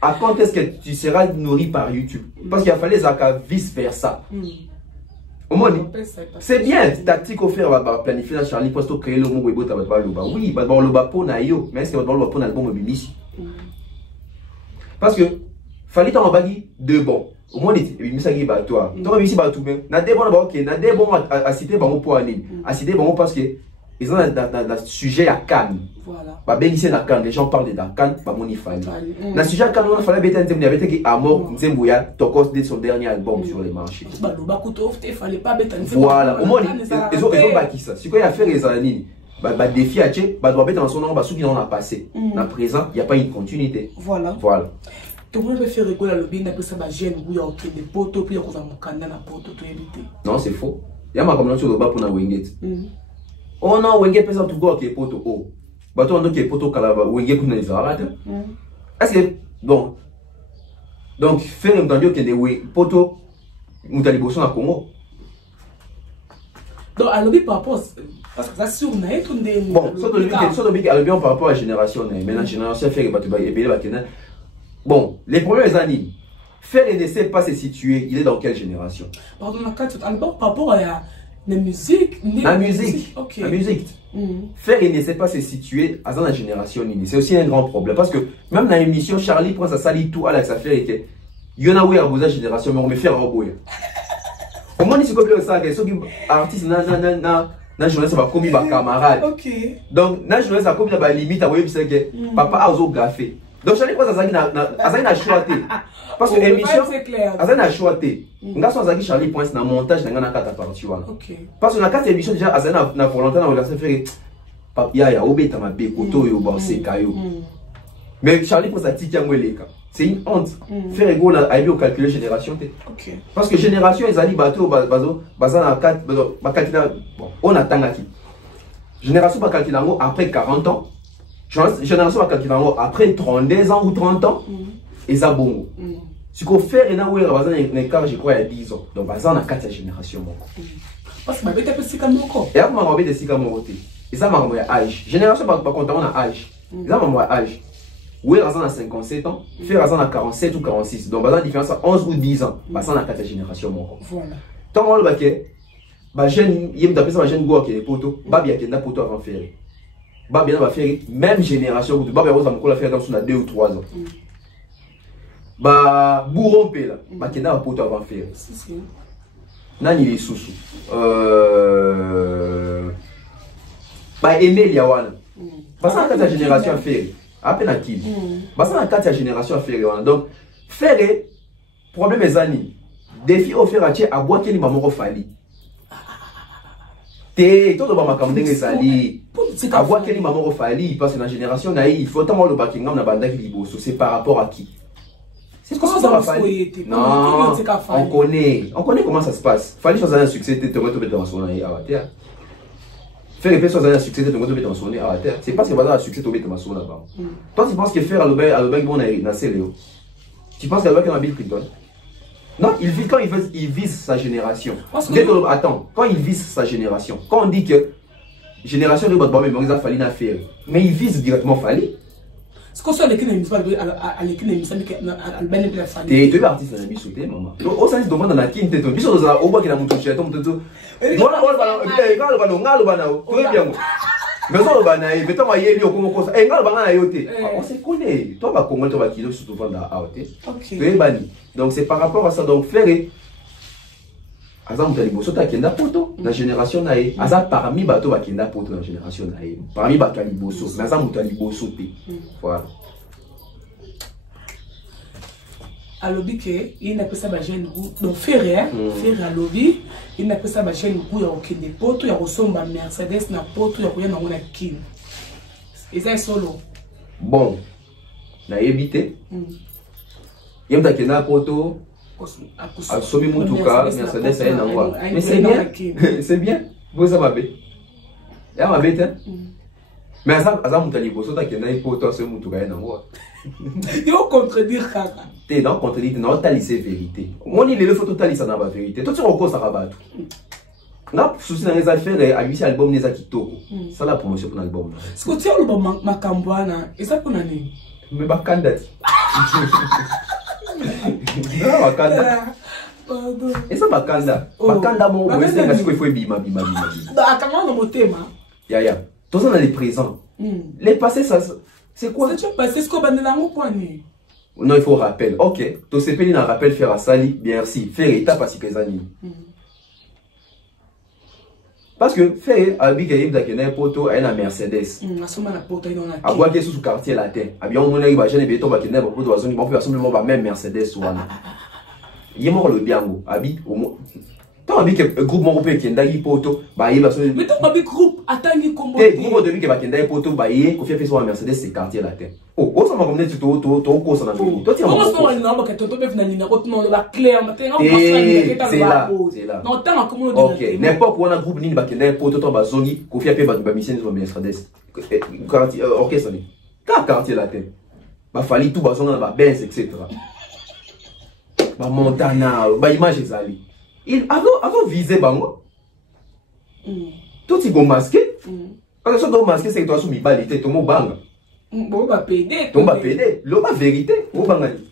À quand est-ce que tu seras nourri par YouTube? Parce qu'il a fallu ça vice versa. C'est bien, tactique offert va planifier la Charlie pour créer le mot webo tabatba loba. Oui, bah le bapo na yo, mais est-ce que le bapo na le bon mobilis? Parce que fallait t'en bagi de bon. Au moins dit, mais ça qui va toi. Toi ici bah tout bien. Na des bon ok, na des bon à citer bon pour aller. À citer bon parce que ils ont un sujet à Cannes. Voilà. Bah ben ici na Cannes, les gens parlent de Cannes, bah mon ifali. Na sujet à Cannes on a fallu bêter un thème, il y avait qui Amor Nzembuya, Tokos de son dernier album sur les marchés. Bah le bakuto il fallait pas bêter. Voilà, au moins ils ont bâti ça. C'est quoi il a fait les années. Bah défi à Tché, bah doit bêter dans son nom, bah ceux qui en a passé. Na présent, il y a pas une continuité. Voilà. Voilà. Tout le monde peut faire rigoler le bien après ça bah gêne ou il y a des poteaux puis on va mon canal na poteau tout éviter. Non, c'est faux. Il y a ma communauté sur le bas pour na Wenget. Oh non, Wenget peut tout go qui poteau oh. Bah toi on dit que poteau kalaba Wenget pour les arrêter. Est-ce que bon donc faire entendu que des poteau mutali bosso na Congo. Donc alors par rapport parce que ça sur na tout des bon, ça de bien par rapport à la génération mais la génération fait que bah tu vas ébeler bah bon, les premiers années, faire et ne sait pas se situer, il est dans quelle génération? Pardon, par rapport à la musique. La musique. Okay. La musique. Faire et ne sait pas se situer dans la génération. C'est aussi un grand problème. Parce que même dans l'émission, Charlie prend sa salie tout à la affaire et que il y en a où il y a besoin de génération, mais on me fait un robot. Au moins, c'est comme ça que ceux qui artistes, na journée ça va comme ma camarade. Donc, na journée ça comme la limite à voir que papa a osé gaffer. Donc, Charlie prend sa salie na choité. Parce que l'émission, Azan a choisi. Nga so azaki Charlie Points na montage na ngana kata partie wana. Parce que na kata émission déjà Azan na volonté na relation faire papia ya obeta mabe koto yo ba sekayo. Mais Charlie Points a tiki ngweleka. C'est une honte. Faire ego na aibi au calculer génération té. Parce que génération ezali bato bazo bazana 4 ba calculer bon, on attend qui. Génération ba calculer après 40 ans. Génération ba calculer après 32 ans ou 30 ans. Et ça bon. Ce qu'on fait, il y a un écart, je crois, il y a 10 ans. Donc, on a 4 générations. Parce que je vais te dire que je vais te dire que et ça m'a envoyé âge. Génération, par contre, on a âge. Ça m'a envoyé âge. Oui, on a 57 ans. Faire on a 47 ou 46. Donc, on a une différence à 11 ou 10 ans. On a 4 générations. Voilà. Tant qu'on le baquet, il y a une jeune goa qui est poteau. Babi a un poteau avant faire. Babi a fait même génération. Babi a fait dans 2 ou 3 ans. Bah bourron pe là bah kena ba poto avant faire nani les sousou bah aimer ya wana bah ça la génération à faire à peine active bah ça la génération à faire wana donc faire problème les années défi offert à boire quel maman fali te tout ba makamde ngesali à boire quel maman fali parce que la génération naïf il faut tellement le Buckingham na banda ki liboso c'est par rapport à qui. C'est quoi ça va faire? Non, on connaît comment ça se passe. Fallait choisir un succès, tu te dans son nez à la terre. Faire les personnes un succès, tu te dans son nez à la terre. C'est parce que vas un succès, tu te dans son là-bas. Toi, tu penses que faire à l'obéi bon à Céléo. Tu penses qu'à l'obéi a Bill Clinton? Non, quand il vise sa génération. Attends, quand il vise sa génération, quand on dit que génération de votre mais il a fallu la faire, mais il vise directement Fali. Ce qu'on soit l'équipe n'est pas à l'équipe n'est pas de la famille. Tu es artiste dans la vie sauté, maman. Au sens de demande dans la quinte, tu es sur la oba qui a mon touché, ton tout. Voilà, voilà, mais on va naïf, mais toi, il y a comme ça. Et on va naïf. On se connaît. Toi, va comment tu vas kilo surtout vendre à AOT. Tu es banni. Donc c'est par rapport à ça. Donc faire. Azam Taliboso ta kenda poto la génération naïe. Azam parmi bateau va kenda poto la génération naïe. Parmi bateau Taliboso. Mais Azam Taliboso te. Voilà. À lobby que il n'a pas ça ba jeune goût donc faire à lobby il n'a pas ça ba jeune goût ya okende poto ya resomba Mercedes na poto ya koya na ngona kin et ça solo bon na éviter yem ta kenda poto Somi Mutuka Mercedes a un endroit mais c'est bien c'est bien vous ça va bien ya ma bête mais aza mutali boso ta kenda ipo to se mutuka na ngo il faut contredire kaka te dans contredire non tali c'est vérité moni le photo tali ça na ba vérité to tu roko ça rabatu na souci na les affaires a lui album neza kitoko ça la promotion pour l'album ce que tu as le makambwana et ça pour nani mais bakanda non bakanda et ça bakanda bakanda mo ouais c'est parce qu'il faut bima akanga no motema ya tout ça dans les présents les passés ça c'est quoi c'est passé ce qu'on va dans poignet non il faut rappel ok to se peli na rappel faire à sali merci faire étape à sikazani parce que faire abi gaïb da kena poto a na Mercedes asoma na poto ina na a boire que sous quartier latin a bien on mona ba jeune beto ba kena ba poto bazoni ba peut simplement ba même Mercedes wana yemo le biango abi au tant abi que groupe mon groupe kenda ki poto ba yi ba so mais tant abi groupe atangi combo te groupe de lui que ba kenda poto ba yi ko fait sur Mercedes c'est quartier latin oh ça m'a comme tu to ko ça na fini toi tu comment ça on n'a pas que to be fina ni na ko non le ba clair matin on c'est là non tant comme ok n'importe quoi na groupe ni ba kenda poto to ba zongi ko fait ba mission sur Mercedes quartier orchestre ni quartier latin ba fali tout ba zonga ba Benz etc. Ba Montana ba image ezali il avant visé bango tout il go masqué parce que ça doit masquer c'est que toi sous mi balité tout mon bang bon ba pédé le ba vérité au bangani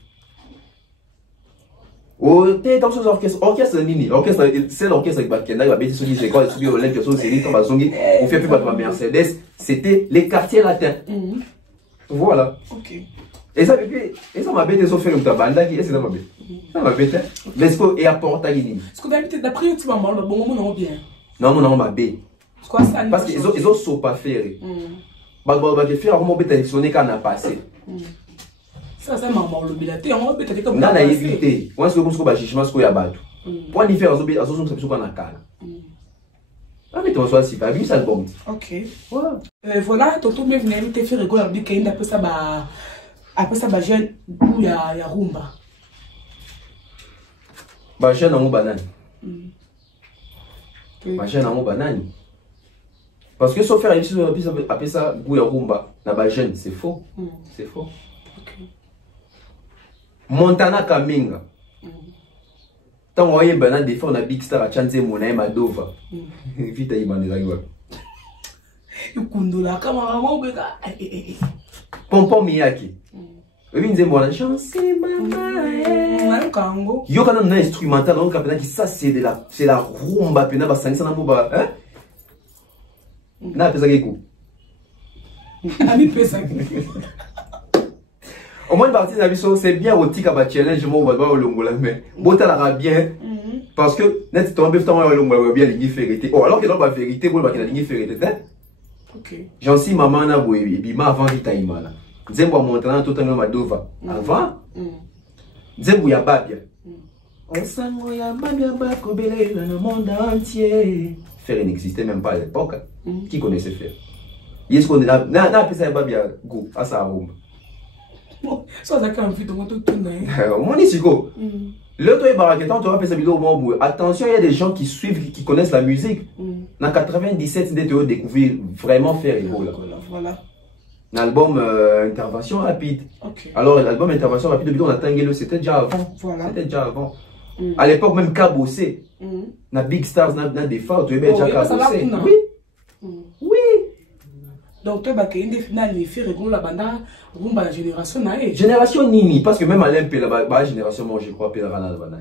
oh t'es dans ce orchestre nini orchestre c'est l'orchestre avec Bakenda va bêtise c'est quoi c'est bien l'Olympique sur série comme zongi on fait plus pas de Mercedes c'était les quartiers latins voilà ok et ça m'a bête de faire une tabanda qui est ça m'a bête ça m'a bête mais ce que et apporte à gini ce que d'habitude d'après tu vas mal bon non bien non ma bête quoi ça parce qu'ils ont sont pas faire bah faire comment bête sonner quand on a passé ça maman le bilaté on va peut-être comme na éviter moi ce que vous ba jugement ce que ya bato pour ni faire azo ça qu'on a kala ah mais toi si pas vu ça bon ok voilà tonton mais venir te faire rigoler dit qu'il après ça ba jeune ou ya rumba ba jeune en banane ba jeune en banane parce que sauf faire ici après ça ou ya rumba na ba jeune c'est faux c'est faux Montana Kaminga tant on voyait banane des fois on a Big Star à Chanze Mona Madova vite à Iman des aguas Kundula kama mobeka Pompom Miyake oui nous aimons la chance kango yo quand on a instrumental on capena qui ça c'est la rumba pena ba sangisa na moba hein na pesa kiko ami pesa au moins partie de c'est bien au tika ba challenge mo ba au longola mais bota la bien parce que net tomber temps au longola bien ligne vérité oh alors que dans la vérité bon ba la ligne vérité OK j'en si maman na boye bima avant vitaïma là Zembo Montana tout en Madova avant Zembo ya babia on sango ya babia ba kobele dans le monde entier faire n'existait même pas à l'époque qui connaissait faire est-ce qu'on est là na pesa babia go à sa rumba ça ça quand vite on tout tourner mon isiko le toi baraketan tu vas pesa vidéo bon attention il y a des gens qui suivent qui connaissent la musique dans 97 ils ont découvert vraiment faire voilà l'album intervention rapide. Okay. Alors l'album intervention rapide, on a tangué c'était déjà avant. Voilà. C'était déjà avant. À l'époque même Kabossé, na Big Stars, na des fois, tu es déjà Kabossé. Oui. Oui. Donc toi bah qu'il y a des finales les filles rigolent la banda, rumba la génération nae. Génération Nini parce que même à l'MP la génération moi je crois pela rana la banda.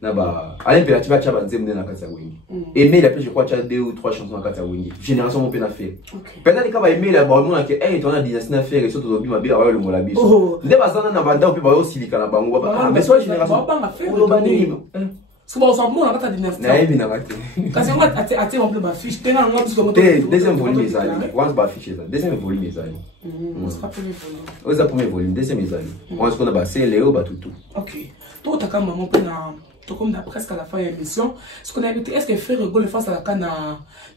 Na ba à l'MP tu vas chaba nzemne na kata wingi. Aimer après je crois tu as 2 ou 3 chansons na kata wingi. Génération mon pena fait. Pendant les cas va aimer la ba mon que hey ton a dynastie na faire et surtout dobi ma bia le mola biso. Nde bazana na banda pe ba aussi lika na bango ba mais soit génération. Lo bani. C'est bon ça mon na kata dynastie. Na ebi na kata. Kasi on a on peut ba fiche tena on parce que deuxième volume les amis. Once ba fiche ça. Deuxième volume les amis. On sera premier volume. On sera premier volume deuxième les amis. On se connaît ba c'est Léo ba tout. OK. Toi ta comme maman pe na comme presque à la fin de l'émission, ce qu'on a invité, est-ce que Frère Hugo le fasse à la canne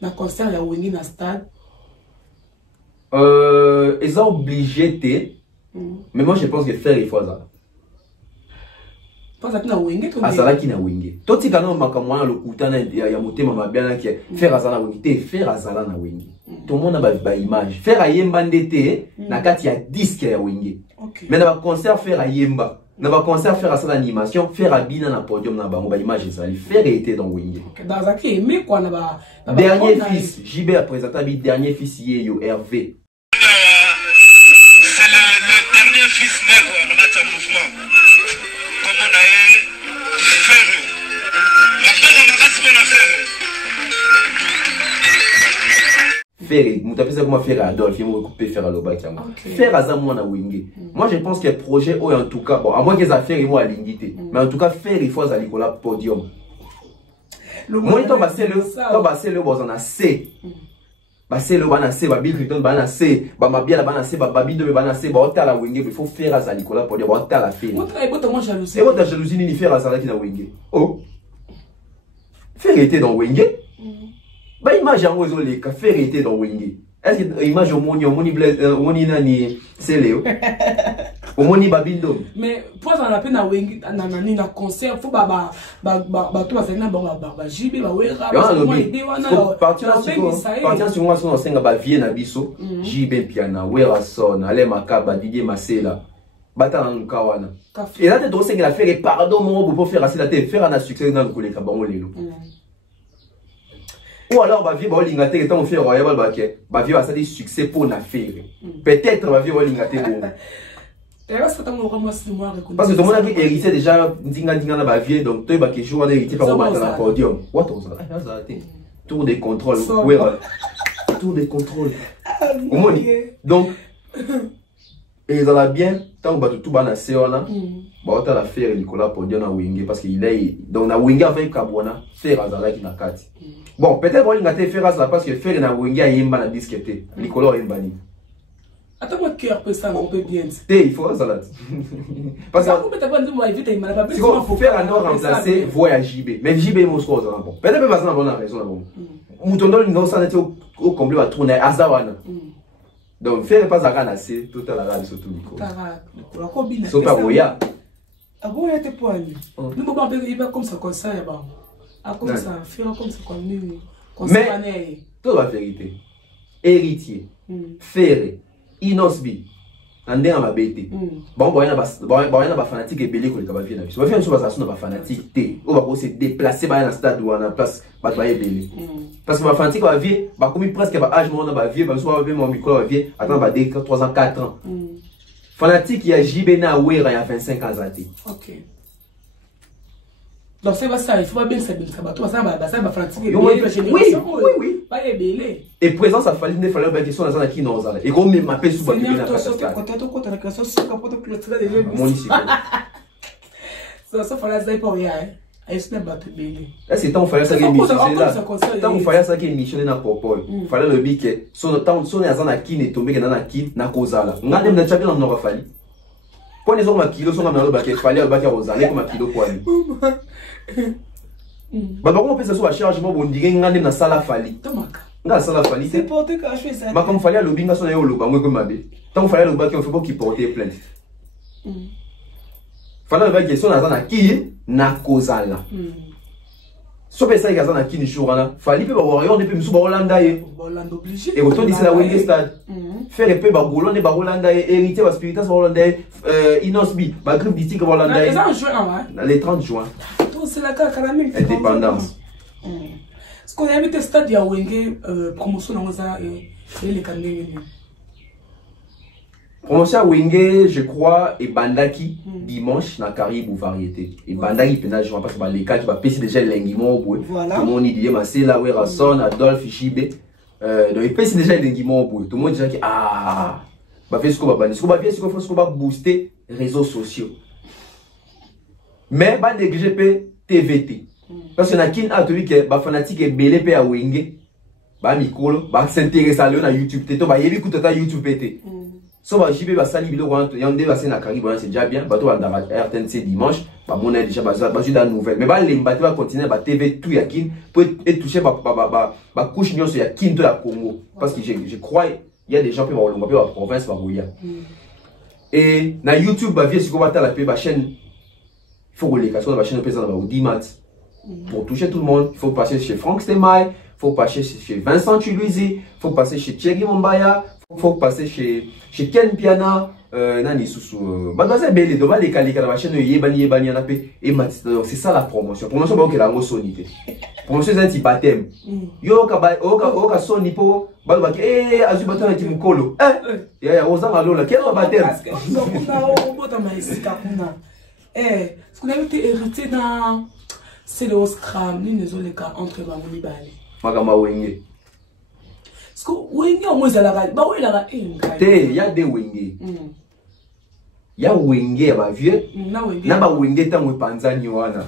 na concert à Wendy na stade? Ils ont obligé, mais moi je pense que Frère il faut ça. azalaki na wenge totika na makambo wana lokutana ya motema mabiana ki faire azala na wenge te faire azala na wenge tomona ba image faire ayemba ndete na kati ya disque ya wenge mais na ba concert faire ayemba na ba concert faire asala animation faire abina na podium na bango ba image ezali faire était dans wenge dernier fils JB a présenté bi dernier fils yeyo Hervé c'est le dernier fils nègre dans notre mouvement comme on a Ferre la base na kasi na Ferre mutapesa comment faire Adolphe il m'a coupé faire aloba kiango faire azamu na wenge moi je pense que projet ou en tout cas bon à moins que ça faire moi l'indité mais en tout cas faire il faut aller coller podium moi to basé le bozo na C basé le bana C ba Bill Clinton bana C ba mabia bana C ba babido bana C ba otala wenge il faut faire azali coller podium ba otala faire et votre jalousie ni faire azali na wenge oh faire était dans wenge bah image en oiseau les cafés étaient dans wenge est-ce que image au moni nani c'est Léo au moni babindo mais pour ça on appelle na wenge na concert faut ba tout va faire na ba jibe ba wera partir sur moi son senga ba vie na biso jibe piana wera son ale makaba Didier Masela bata na nkawana et là tu dois senga la faire pardon mon pour faire assez la tête faire un succès dans le collègue bango lelo ou alors ba vie ba lingate tant faire royal ba vie va ça des succès pour na faire peut-être ba vie va lingate bon parce que tout le monde a hérité déjà dinga na ba vie donc toi ba que jour on hérité par au dans podium what on ça tour de contrôle ouais tour de contrôle au moins donc et ils ont bien tant que tout ba na seona ba ota la faire Nicolas podium na wenge parce qu'il est donc na wenge avec Kabona faire azala ki na kati bon peut-être on l'a fait parce que faire na wenge yemba na disquette Nicolas Mbani attends moi cœur peut ça on peut bien il faut ça là parce que faut faire un doit remplacer voyage JB mais JB Moscou ça bon peut-être pas ça bonne raison bon mutondo lingo ça n'était au complet va tourner azawana donc faire pas ça kana c'est tout à la radio surtout Nicolas so pas voya aboya te poani nous bon il va comme ça ya ba comme ça faire comme ça comme nous mais toute la vérité héritier Ferre Inosbi ande ma bete bon boyana ba fanatique ebele ko le ba vie na biso ba vie so ba ça ba fanatique té o ba ko se déplacer ba na stade ou na place ba ba ebele parce que ba fanatique ba vie ba komi presque ba âge mon ba vie ba so ba mon micro ba vie attends ba 3 ans 4 ans fanatique ya JB na wera ya 25 ans até OK donc c'est pas ça il faut pas bien savoir ça va fanatique oui pas ebele et présence a fallu ne fallait pas question dans qui non et comme me mapper sous ba na ça fallait ça pour rien est-ce n'est pas ebele est-ce que tant fallait ça émission là tant fallait ça émission na popo fallait le bique son temps son azana qui ne tomber na qui na kozala ngade na champion na fali pour les hommes kilo sont na le baquet fallait le baquet kozala comme kilo quoi bah comment on peut ça sur la charge moi bon dire ngade na sala fali nga sala fali c'est porter quand je fais ça bah comme fallait le binga son yo lo ba moi comme mabe tant fallait le baquet on fait pas qui porter plainte fallait le baquet son azana qui na kozala so pesa ikaza na kini shurana fallait pe ba warrior ne pe misu ba Holanda ye Holanda obligé et autant d'ici la Wenge stade faire pe ba Golon ne ba Holanda ye hérité ba Spiritas ba Holanda Inosbi ba Grip Ditik ba Holanda ye les 30 juin c'est la caramel indépendance ce qu'on a mis le stade ya Wenge promotion dans ça et les candiens promotion à Wenge je crois et bandaki dimanche na Caribou variété et bandaki pena je parce que les quatre va passer déjà l'engimo boy tout le monde dit Masela Wera Son Adolphe JB donc il passe déjà l'engimo boy tout le monde dit que ah ba fait ce qu'on va bannir ce qu'on va bien ce qu'on faut va booster réseaux sociaux mais ba négliger TVT parce que na kin a celui que ba fanatique et belé pe à Wenge ba mikolo ba s'intéresser à lui na YouTube to ba yebi kutata YouTube pété so ba JB ba sali bilo wanto yande ba na Caribou c'est déjà bien ba to ba RTNC dimanche ba mon déjà ba dans nouvelle mais ba lemba va continuer ba TV tout ya kin pour être touché ba couche nyonso ya kin to la Congo parce que je crois il y a des gens qui vont le ba province ba roya et na YouTube ba vie ce qu'on va ta la pe ba chaîne il faut que les casseroles de la chaîne de présent au 10 mat. Pour toucher tout le monde, il faut passer chez Franck Stemay, il faut passer chez Vincent Chuluzi, il faut passer chez Thierry Mombaya, il faut passer chez Ken Piana, Nani Soussou, Badoise Bélé, devant les caliques dans la chaîne Yebani Anapé, et c'est ça la promotion. Promotion, c'est la sonité. Promotion, c'est un petit baptême. Yo, ka soni po, balba, azu baptême un petit mukolo. Ya, osa malola, quel baptême? Ce qu'on a été hérité dans. C'est le scram, ni les autres cas entre Bamoni Bali. Magama Wenge. Parce que Wenge, au moins, il y a des Wenge. Il y a Wenge, ma vieux. Na ba Wenge, tant que Panzani wana.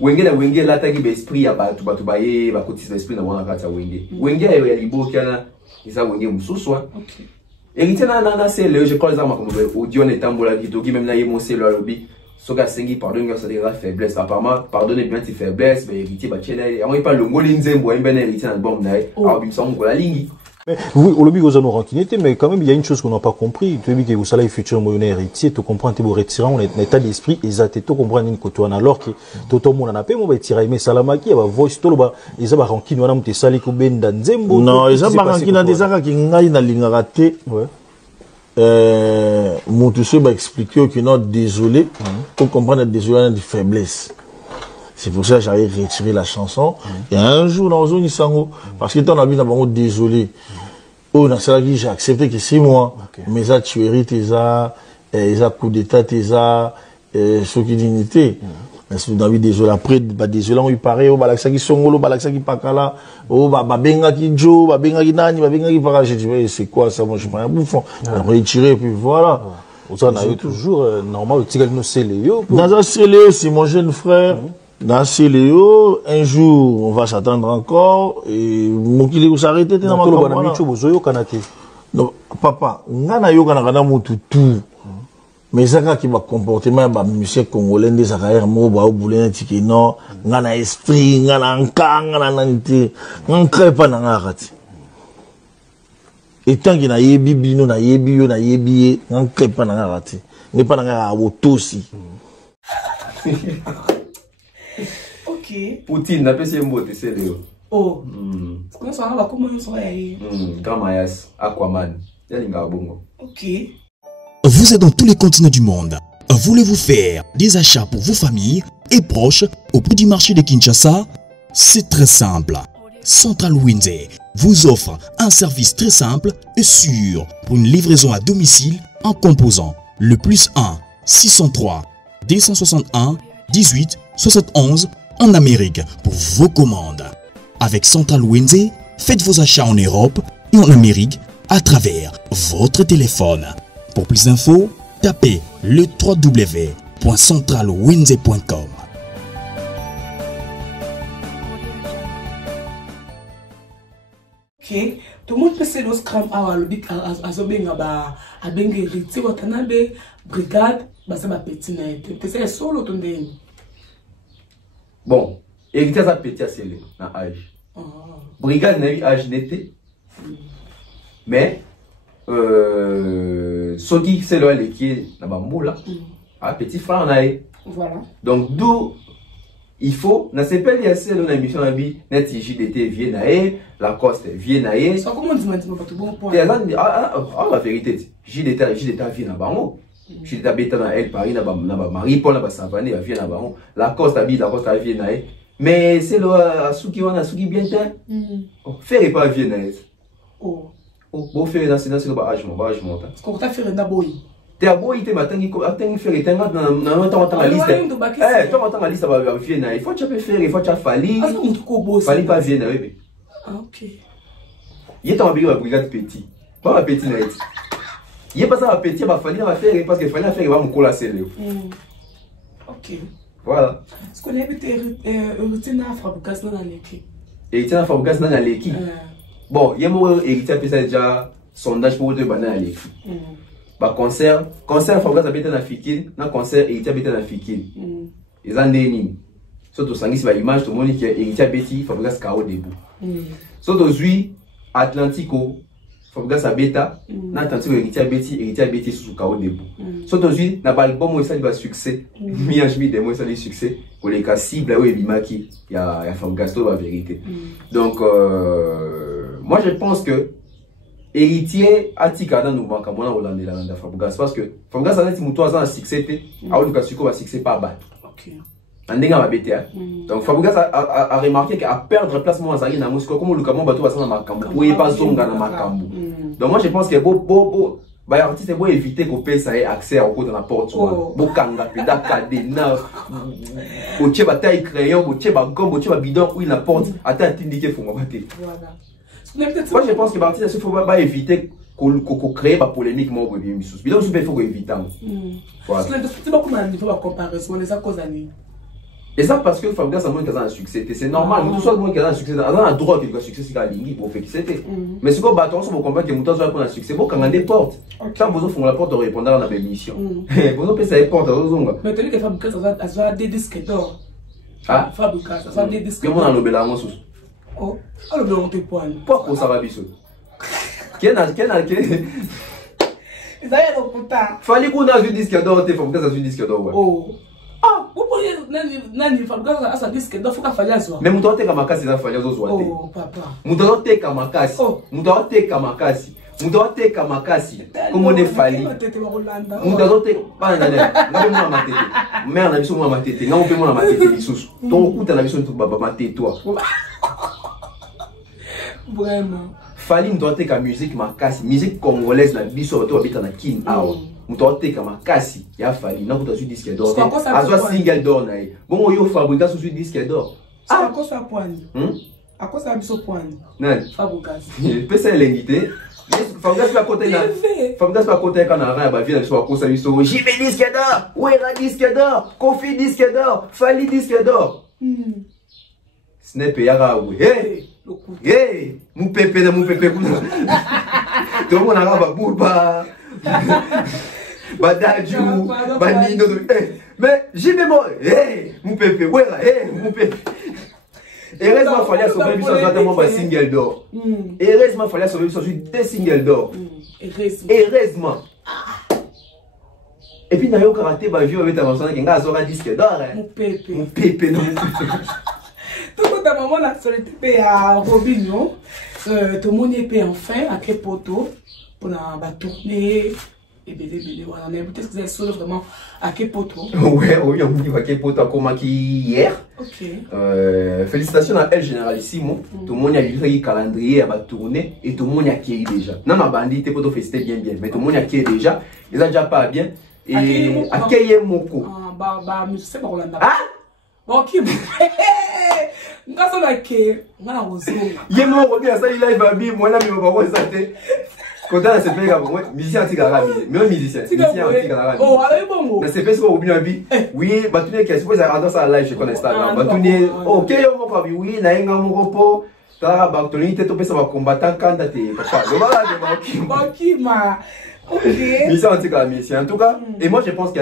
Wenge na Wenge, là, t'as qui l'esprit, à batu baye, ba côté l'esprit, na wana kata Wenge. Wenge, il y a libo qui a isa Wenge moussousoua. Héritier na c'est le, je crois les armes comme audio n'étambola vidéo, même na yémoncé le lobby. Soga sengi pardonne ça la faiblesse apparemment pardonnez bien tes faiblesses mais héritier bachela on pas le ngolinze mbo ben héritier na bombe na ah bimsa ngo la ligne. Mais oui, au lobby aux anneaux rankinité, mais quand même il y a une chose qu'on n'a pas compris. Tu dis que vous savez futur moyen héritier, tu comprends tes beaux retirants, on est état d'esprit exact, tu comprends une côtoine alors que tout le monde en a pas, mon va tirer mais salamaki, il va voice tout le bas, ils ont rankin on a monté sali ko ben dans zembo. Non, ils ont rankin des zaka qui ngai na ligne raté. Ouais. Mon tout va expliquer que non, désolé, pour comprendre désolé de faiblesse. C'est pour ça que j'avais retiré la chanson. Et un jour, dans une sango, parce que t'en as vu d'abord désolé. Oh, dans celle-là, j'ai accepté que c'est moi. Mais ça, tuerie, ça, coup d'état, ça, ce qui dignité. David désolé après désolé on y paraît au balaksa qui songolo balaksa qui pakala au babenga qui jo babenga qui nani babenga qui para je dis c'est quoi ça moi je prends un bouffon alors retirer puis voilà on a eu toujours normal le tigre no Céléo dans un Céléo c'est mon jeune frère dans Céléo un jour on va s'attendre encore et mon qui vous s'arrêter dans ma campagne micho bozoyo kanate non papa ngana yo kana mutu tout. Mais ça qui va comportement bah monsieur congolais des carrières mo ba obulé tiki non ngana esprit ngana nkanga na nante nkrepa na ngakati et tant qu'il na yebi bino na yebi yo na yebi nkrepa na ngakati ne pas na ngaka botosi. OK Poutine n'a pas ses mots de sérieux. Oh comment ça va comment ça va y Gamayas Aquaman yalinga bongo. OK. Vous êtes dans tous les continents du monde. Voulez-vous faire des achats pour vos familles et proches au prix du marché de Kinshasa? C'est très simple. Central Winze vous offre un service très simple et sûr pour une livraison à domicile en composant le +1 603 261 18 71 en Amérique pour vos commandes. Avec Central Winze, faites vos achats en Europe et en Amérique à travers votre téléphone. Pour plus d'infos, tapez le www.centralwinze.com. OK. Tout le monde peut se le scram à l'obit à zobenga ba à benga héritier watanabe brigade ba ça ba petit net. C'est solo ton dé. Bon, héritier ça petit c'est le na âge. Brigade n'a eu âge n'était. Mais ce qui c'est là qui est là là petit frère on a voilà donc d'où il faut na c'est pas lié c'est dans émission abi net JDT Viennae la Coste Viennae ça comment dit maintenant pas tout bon point la vérité JDT vient na bango JDT beta na elle Paris na ba Marie Paul na ba Savané vient na bango la Coste Viennae mais c'est là Suki wana Suki bien temps faire pas Viennae oh bon faire dans c'est le barrage mon parce qu'on t'a fait un daboy t'es à boy t'es matin qui attend faire et t'as dans la liste toi la liste va venir il faut tu faire il faut tu falli falli pas venir oui OK il est en brigade petit pas ma petit net il est pas ça petit va falli va faire parce que falli faire va me coller celle OK voilà ce qu'on a été héritier na Fabrikas dans l'équipe héritier na Fabrikas dans l'équipe bon, il y a mon héritier qui a déjà sondage pour te banner à l'équipe. Bah concert Fabrikas habite dans Fikil, dans concert héritier habite dans Fikil. Ils ont des nids. Surtout sangi c'est l'image tout le monde qui est héritier habite Fabrikas KO debout. Surtout Zui Atlantico Fabrigas abeta na tanti héritier abeti sous kao debout. Surtout aujourd'hui na ba album moi ça va succès. Miage mi demo ça les succès pour les cas cible ouais bimaki il y a Fabrigas to la vérité. Donc moi je pense que héritier atika dans nous banka mona Hollande la Fabrigas parce que Fabrigas a dit muto azana succès te a oluka siko va succès pas battre. OK. Andenga mabete. Donc Fabrigas a remarqué qu'à perdre place moi azali na musiko comme oluka mo bato basana makambo. Oui pas zonga na makambo. Donc moi je pense que beau bah artiste est beau éviter qu'on paye ça accès au coup dans la porte. Beau kanga peda cadena. Au tcheba taille crayon, au tcheba gomme, au tcheba bidon où il la porte attends t'indiquer faut m'abater. Voilà. Moi je pense que l'artiste il faut pas éviter qu'on crée pas polémique moi bien misous. Bidon il faut éviter. Voilà. C'est pas comme un niveau de comparaison les causes années. Et ça parce que Fabrigas a moins qu'à un succès, c'est normal. Tout ça moins qu'à un succès, on a un droit qu'il a un succès c'est la ligne pour faire qui c'était. Mais si vous battons sur vos combats que Mouton soit pour un succès, vous quand des portes. Quand vous offrez la porte de répondre à la émission. Vous offrez ça les portes à vous. Mais tu dis que Fabrigas a des disques d'or. Ah. Fabrigas a des disques. Comment on a l'obéla en sous? Oh, alors on te pointe. Pourquoi ça va biso? Quel a Ils avaient le putain. Fallait qu'on a un disque d'or, t'es Fabrigas a un disque d'or. Oh. Ah, vous pourriez nani Fabrigas a sa disque d'or faut qu'à falloir ça. Mais Mouton te kamakasi ça falloir zo zoate. Oh papa. Mouton te kamakasi. Mouton te kamakasi. Mouton te kamakasi. Comment on est fallu? Mouton te pas nana. Ngabe moi matete. Mère na biso moi matete. Nga on moi matete lisusu. Donc coup na biso tout baba matete toi. Vraiment. Fali Mouton te ka musique makasi, musique congolaise na biso to habita na kin awa. Mouton te ka makasi ya Fali na kuta su disque d'or. Azwa single d'or na ye. Bon yo Fabrigas su disque d'or. Ah, à quoi ça poigne? À quoi ça biso poigne? Non. Fabrigas. Peut c'est l'invité. Fabrigas pas côté là. Fabrigas pas côté quand on a ba vie na so akosa biso. JB disque d'or. Ouera disque d'or. Kofi disque d'or. Fali disque d'or. Snap yara oui. Hey. Hey, mon pépé. Tout le monde a ba boulba. Badadjou, Banino. Mais JB moi. Hey, mon pépé. Ouera, hey, mon pépé. Heureusement, il fallait sauver un single d'or. Heureusement, il fallait sauver deux singles d'or. Heureusement. Et puis, d'ailleurs, karaté, bah, vieux, avec ta maman, qui a un disque d'or. Mon pépé. Mon pépé, non. Tout le monde, maman, la solitude à Robinho. Tout le monde est enfin à Kepoto pour la tournée. Et bien, voilà, mais peut-être que vous êtes sûr vraiment à Kepoto. Oui, on dit à Kepoto comme hier. Ok. Félicitations à elle, généralissimo. Tout le monde a livré le calendrier à la tournée et tout le monde a accueilli déjà. Non, ma bandit, Kepoto festé bien, mais tout le monde a accueilli déjà. Ils ont déjà pas bien. Et accueilli Moko. Bah, je sais pas où on a. Ah? Bon, qui? Nga so like nga na wozonga. Ye mo ko bien ça il live abi moi na mi ba ko ça te. Quand on se fait comme musicien tika rabi. Même musicien tika rabi. Oh, allez bon. Na se fait so bien abi. Oui, ba tuni ke suppose à ça live je connais Instagram. Ba tuni OK yo mo ko abi oui na nga mo ko tala ba tuni te to pesa ba combattant kanda te papa. Le voilà de qui ma. OK. Musicien tika musicien en tout cas et moi je pense que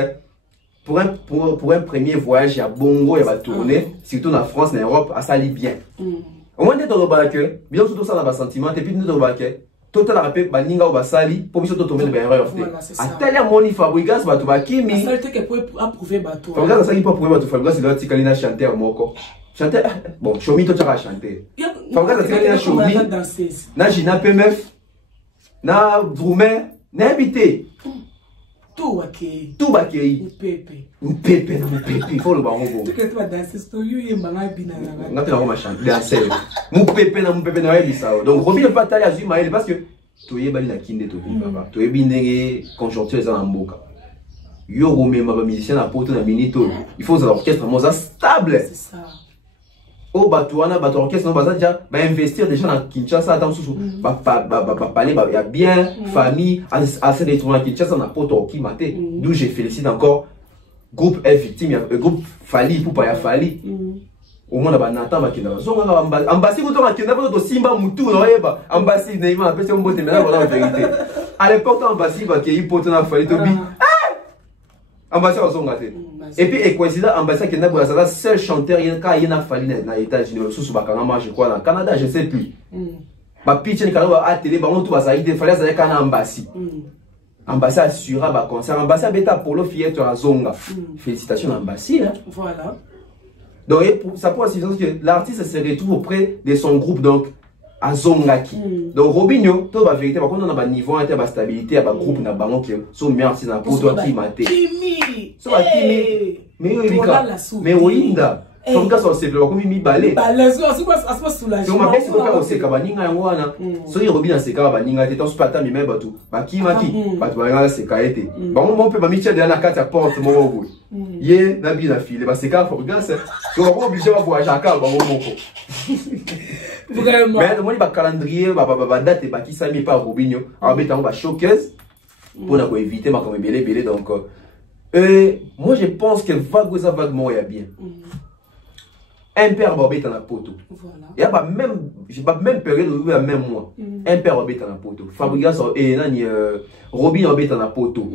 pour un premier voyage, il y a bongo, il y a tourner, surtout en France, en Europe, ça allait bien. Au moins, tu as que, bien sûr, ça a un sentiment, et puis tu as que, tout à l'heure, baninga ou basali, pour que tu tomber dans l'erreur. À tel moment, il Fabrigas, tu vas qui mi. Ça veut dire pour approuver bateau. Fabrigas, ça il peut approuver bateau. Fabrigas, il doit dire qu'il a chanté à Moko. Chanter, bon, Chomi, tu as chanté. Fabrigas, il a Chomi, na Gina PMF, na Droumer, na habité. Tout bakei. Tout bakei. Pepe. Pepe, mon Pepe. Il faut le baron. Tu que tu vas danser, c'est toi, il y a un banga bina. On a fait la chanter. Danser. Mon Pepe, mon Pepe, n'a rien ça. Donc, Robin ne pas tailler à Zuma, parce que tu es bali na kinde to papa. Tu es bindé conjoncture dans mboka. Yo Romé ma musicien na poto na minito. Il faut un orchestre moza stable. C'est ça. Oh Batouana, bateau orchestre, on va déjà investir déjà dans Kinshasa, dans sous parler, il y a bien famille, assez de tourner à Kinshasa, on a pas qui maté. D'où je félicite encore groupe F victime, groupe Fali pour pas y Fali. Au moins, on a Nathan Makina. Ambassy, vous avez un Simba Moutou, Ambassy, Neymar, après c'est un beau témoignage, voilà la vérité. À l'époque, Ambassy va qui est pour à Fali Tobi. Ambassade en son gâté. Et puis, et coïncide, ambassade qui n'a pas la seule chanteur qui a fallu dans les États-Unis, sous Bakanga, je crois, dans le Canada, je ne sais plus. ba pitch ni kala a télé ba on tout ça il fallait ça kana ambassi ambassi assura ba concert ambassi beta polo fiette à zonga félicitations ambassi hein voilà donc ça pour assurer que l'artiste se retrouve auprès de son groupe donc à Zongaki. Donc Robinho, tout va vérité, par contre on a un niveau, on a une stabilité, un groupe na bango qui sont merci na pour toi qui maté. Kimi. So Kimi. Mais Erika. Mais Oinda. Comme ça c'est le comme mi balé. Balé, c'est pas soulagé. Si on m'a fait au seka baninga ngwana. So y Robinho seka baninga te to pas ta mi meba tu. Ba kimaki, ba tu ba seka été. Ba on peut ba mi tia de la carte à porte mo bo. Ye na bi na file ba seka faut regarder ça. So on va obligé va voir Jacques ba mo moko. Vraiment. Mais le calendrier, date et qui s'est mis par Robinho. Alors, on va showcase pour éviter ma comme belé. Donc, moi je pense que vaguement il y a bien. Un père Bobet en a poteau. Il y a même période où il y a même mois. Un père Bobet en a poteau. Fabrigas et Nani Robin Bobet en a poteau.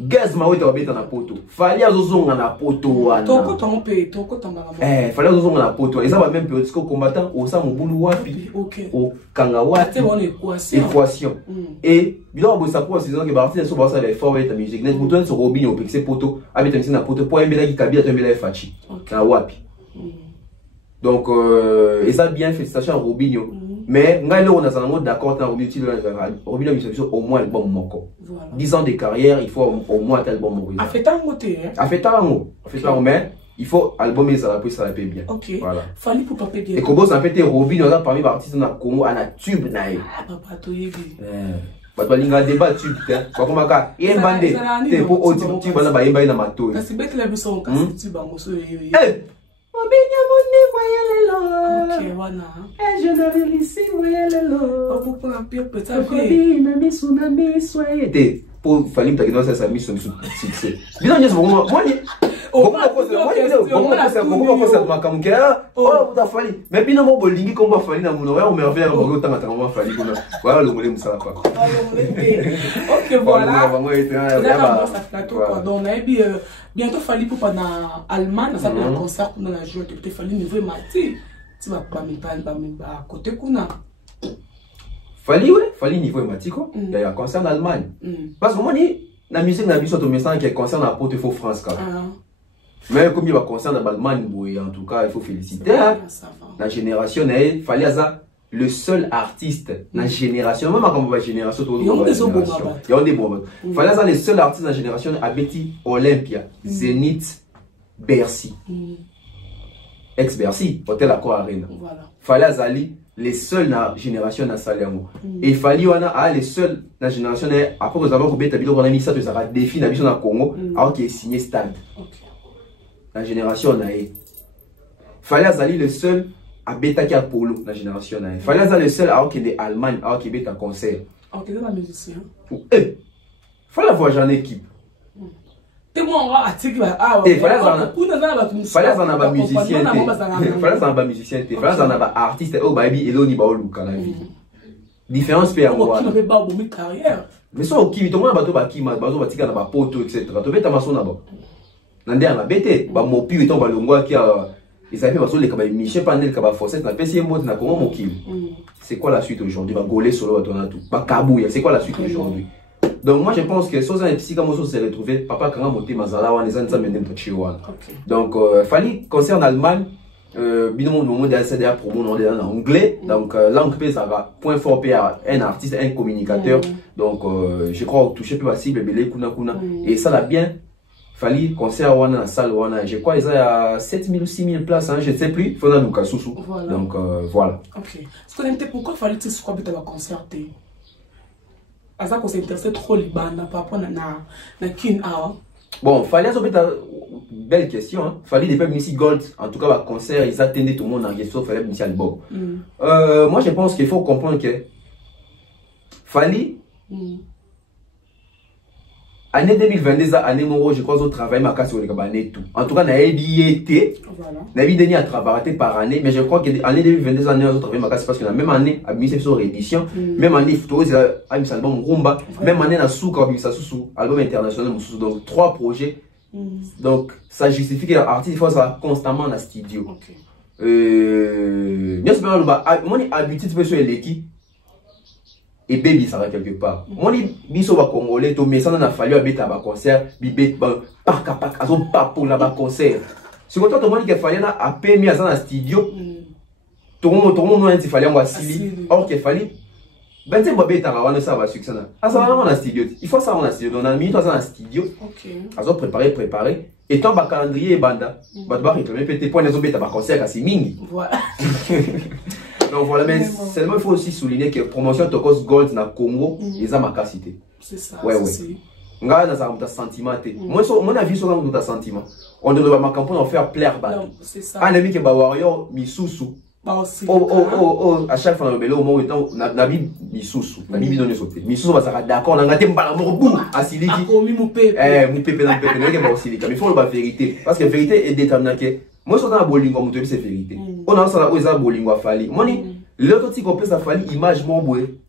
Gaz Maouet Bobet en a poteau. Fallait Zozon en a poteau. Toko tombé, toko tambala. Fallait Zozon en a poteau. Et ça va même période que combattant au Sam Boulou Wapi. Au Kangawati. Équation. Et bien on ça pour saison que partir sur ça les forts et ta musique. Net bouton sur Robin au pixé poteau. Avec un poteau pour un médaille qui cabia un médaille fachi. Na Wapi. Donc, et ça bien, félicitations à Robinho. Mais, on a d'accord avec Robinho, au moins le bon moko. 10 ans de carrière, il faut au moins tel bon moko. A fait un mot, hein? A fait un mot. Mais, il faut album et ça la paye bien. Ok. Voilà. Fallait pour pas payer. Et comment ça fait Robinho, on a parmi les artistes dans le Congo, à la tube, naïe. Ah, papa, toi, il Bah, tu as débat tube, hein. Bah, comment ça, il y a un bandé. T'es pour autre tube, on a pas un mato. C'est bête, la mission, on casse tube, on se Ok, voilà. Je n'avais ici, Pourquoi un pire peut-être pour Falim Takino, ça mis son succès. Bien, je moi, mais bien, mon bolingi comme Fali na muno, on me revient à autant à travers Fali. Voilà, le molem ça pas. Ok, voilà. Donc, on a bientôt Fali pour pendant Allemagne, ça fait un concert pour la journée, peut-être Fali niveau Mati. Tu vas pas me parler à côté Kuna. Fali, ouais, Fali niveau Matiko, il y a un concert en Allemagne. Parce que moi, la musique n'a pas sur ton message qui est concert à Porte France. Mais comme il y a un concert en Allemagne, en tout cas, il faut féliciter. La génération, il fallait le seul artiste, la génération, même quand on va génération, il y a des bombes. Il fallait le seul artiste de la génération à Betty Olympia, Zénith, Bercy. Ex-Bercy, Hôtel Accor Arena. Fallait Azali, les seuls dans la génération dans Salerno. Et il fallait les seuls dans la génération, après que nous avons mis ça, nous avons défini la vision dans le Congo, alors qu'il est signé Stade. La génération n'a eu. Fallait Azali le seul à Beta qui a Polo, la génération n'a eu. Fallait Azali le seul alors qu'il est Allemagne, alors qu'il est en concert. Alors qu'il est un musicien. Fallait avoir en équipe. Fallait en avoir musicien. Fallait en avoir musicien. Fallait en avoir artiste. Oh, baby, et l'on y va au look. Différence peut avoir. Mais ça, ok, tout le monde a battu qui m'a battu, qui a battu poto, etc. Tu veux ta maçon là-bas. Nandé a bêté. Bah, mon pied, ton balongwa qui a. Et ça fait parce que les cabas Michel Panel, cabas Fosset, n'a pas essayé de n'a comment mon kill. C'est quoi la suite aujourd'hui? Va gauler solo à ton atout. Bah, kabouya, c'est quoi la suite aujourd'hui? Donc moi je pense que si un psy comme ça s'est retrouvé, papa quand on monté Mazala, on est en train de mener Chiwan. Donc fallait concerne Allemagne, binom moment de la promo on est en anglais, donc langue P ça va point fort P un artiste, un communicateur. Donc je crois toucher plus facile belé kuna et ça l'a bien. Fallait concert dans la salle je crois ils a 7000 ou 6000 places hein, je ne sais plus, faut dans Lucas Soussou. Donc voilà. OK. Est-ce qu'on aime pourquoi fallait tu quoi peut avoir concerté? Ça qu'on s'intéresse trop les bandes par rapport à Kin Hour. Bon, fallait une belle question. Hein. Fallait des peuples Missy Gold, en tout cas, le concert, ils attendaient tout le monde en question, fallait Missy album. Moi, je pense qu'il faut comprendre que fallait. Année 2022, année où je crois au travail, ma casse sur les cabanets tout. En tout cas, n'a été. N'a pas à travailler par année, mais je crois que l'année 2022, année où je travaille ma casse parce que la même année, à mise sur réédition, même année, photo, c'est un album Rumba, même année, na Souka, ça sous album international, donc 3 projets. Donc, ça justifie que l'artiste, il faut ça constamment dans le studio. Bien sûr, moi, j'ai habitué de faire sur l'équipe. et baby ça va quelque part. Moi ni biso ba congolais to mais ça n'a fallu abeta ba concert bibet par capac azo pas pour la ba concert. Si quand to moni que fallait na apemi à dans studio. Tout le monde a dit qu'il fallait un asili. Or qu'il fallait ben c'est beta wana ça va succès na. Ah ça va dans studio. Il faut ça dans studio. On a mis dans un studio. OK. Azo préparer et tant ba calendrier banda. Ba doit réclamer pété point les beta ba concert à mingi. Voilà. Donc voilà, mais seulement il faut aussi souligner que promotion Tokos Gold na Congo, ils ont ma capacité. C'est ça. Ouais, ouais. Nga na ça un sentiment. Moi, mon avis sur un sentiment. On doit ma campagne faire plaire bas. C'est ça. Un ami qui ba warrior misusu. À chaque fois, on a au moment où na bi misusu, na bi donné sauter. Misusu va ça d'accord, on a gâté mbala morbu à siliki. Mon pépé na pépé, na ke ba siliki. Mais il faut la vérité parce que la vérité est déterminante que moi je suis dans la bolingo, mon c'est vérité. On a ça là bolingo à fali. Moni l'autre petit qu'on peut ça fali image mon boy.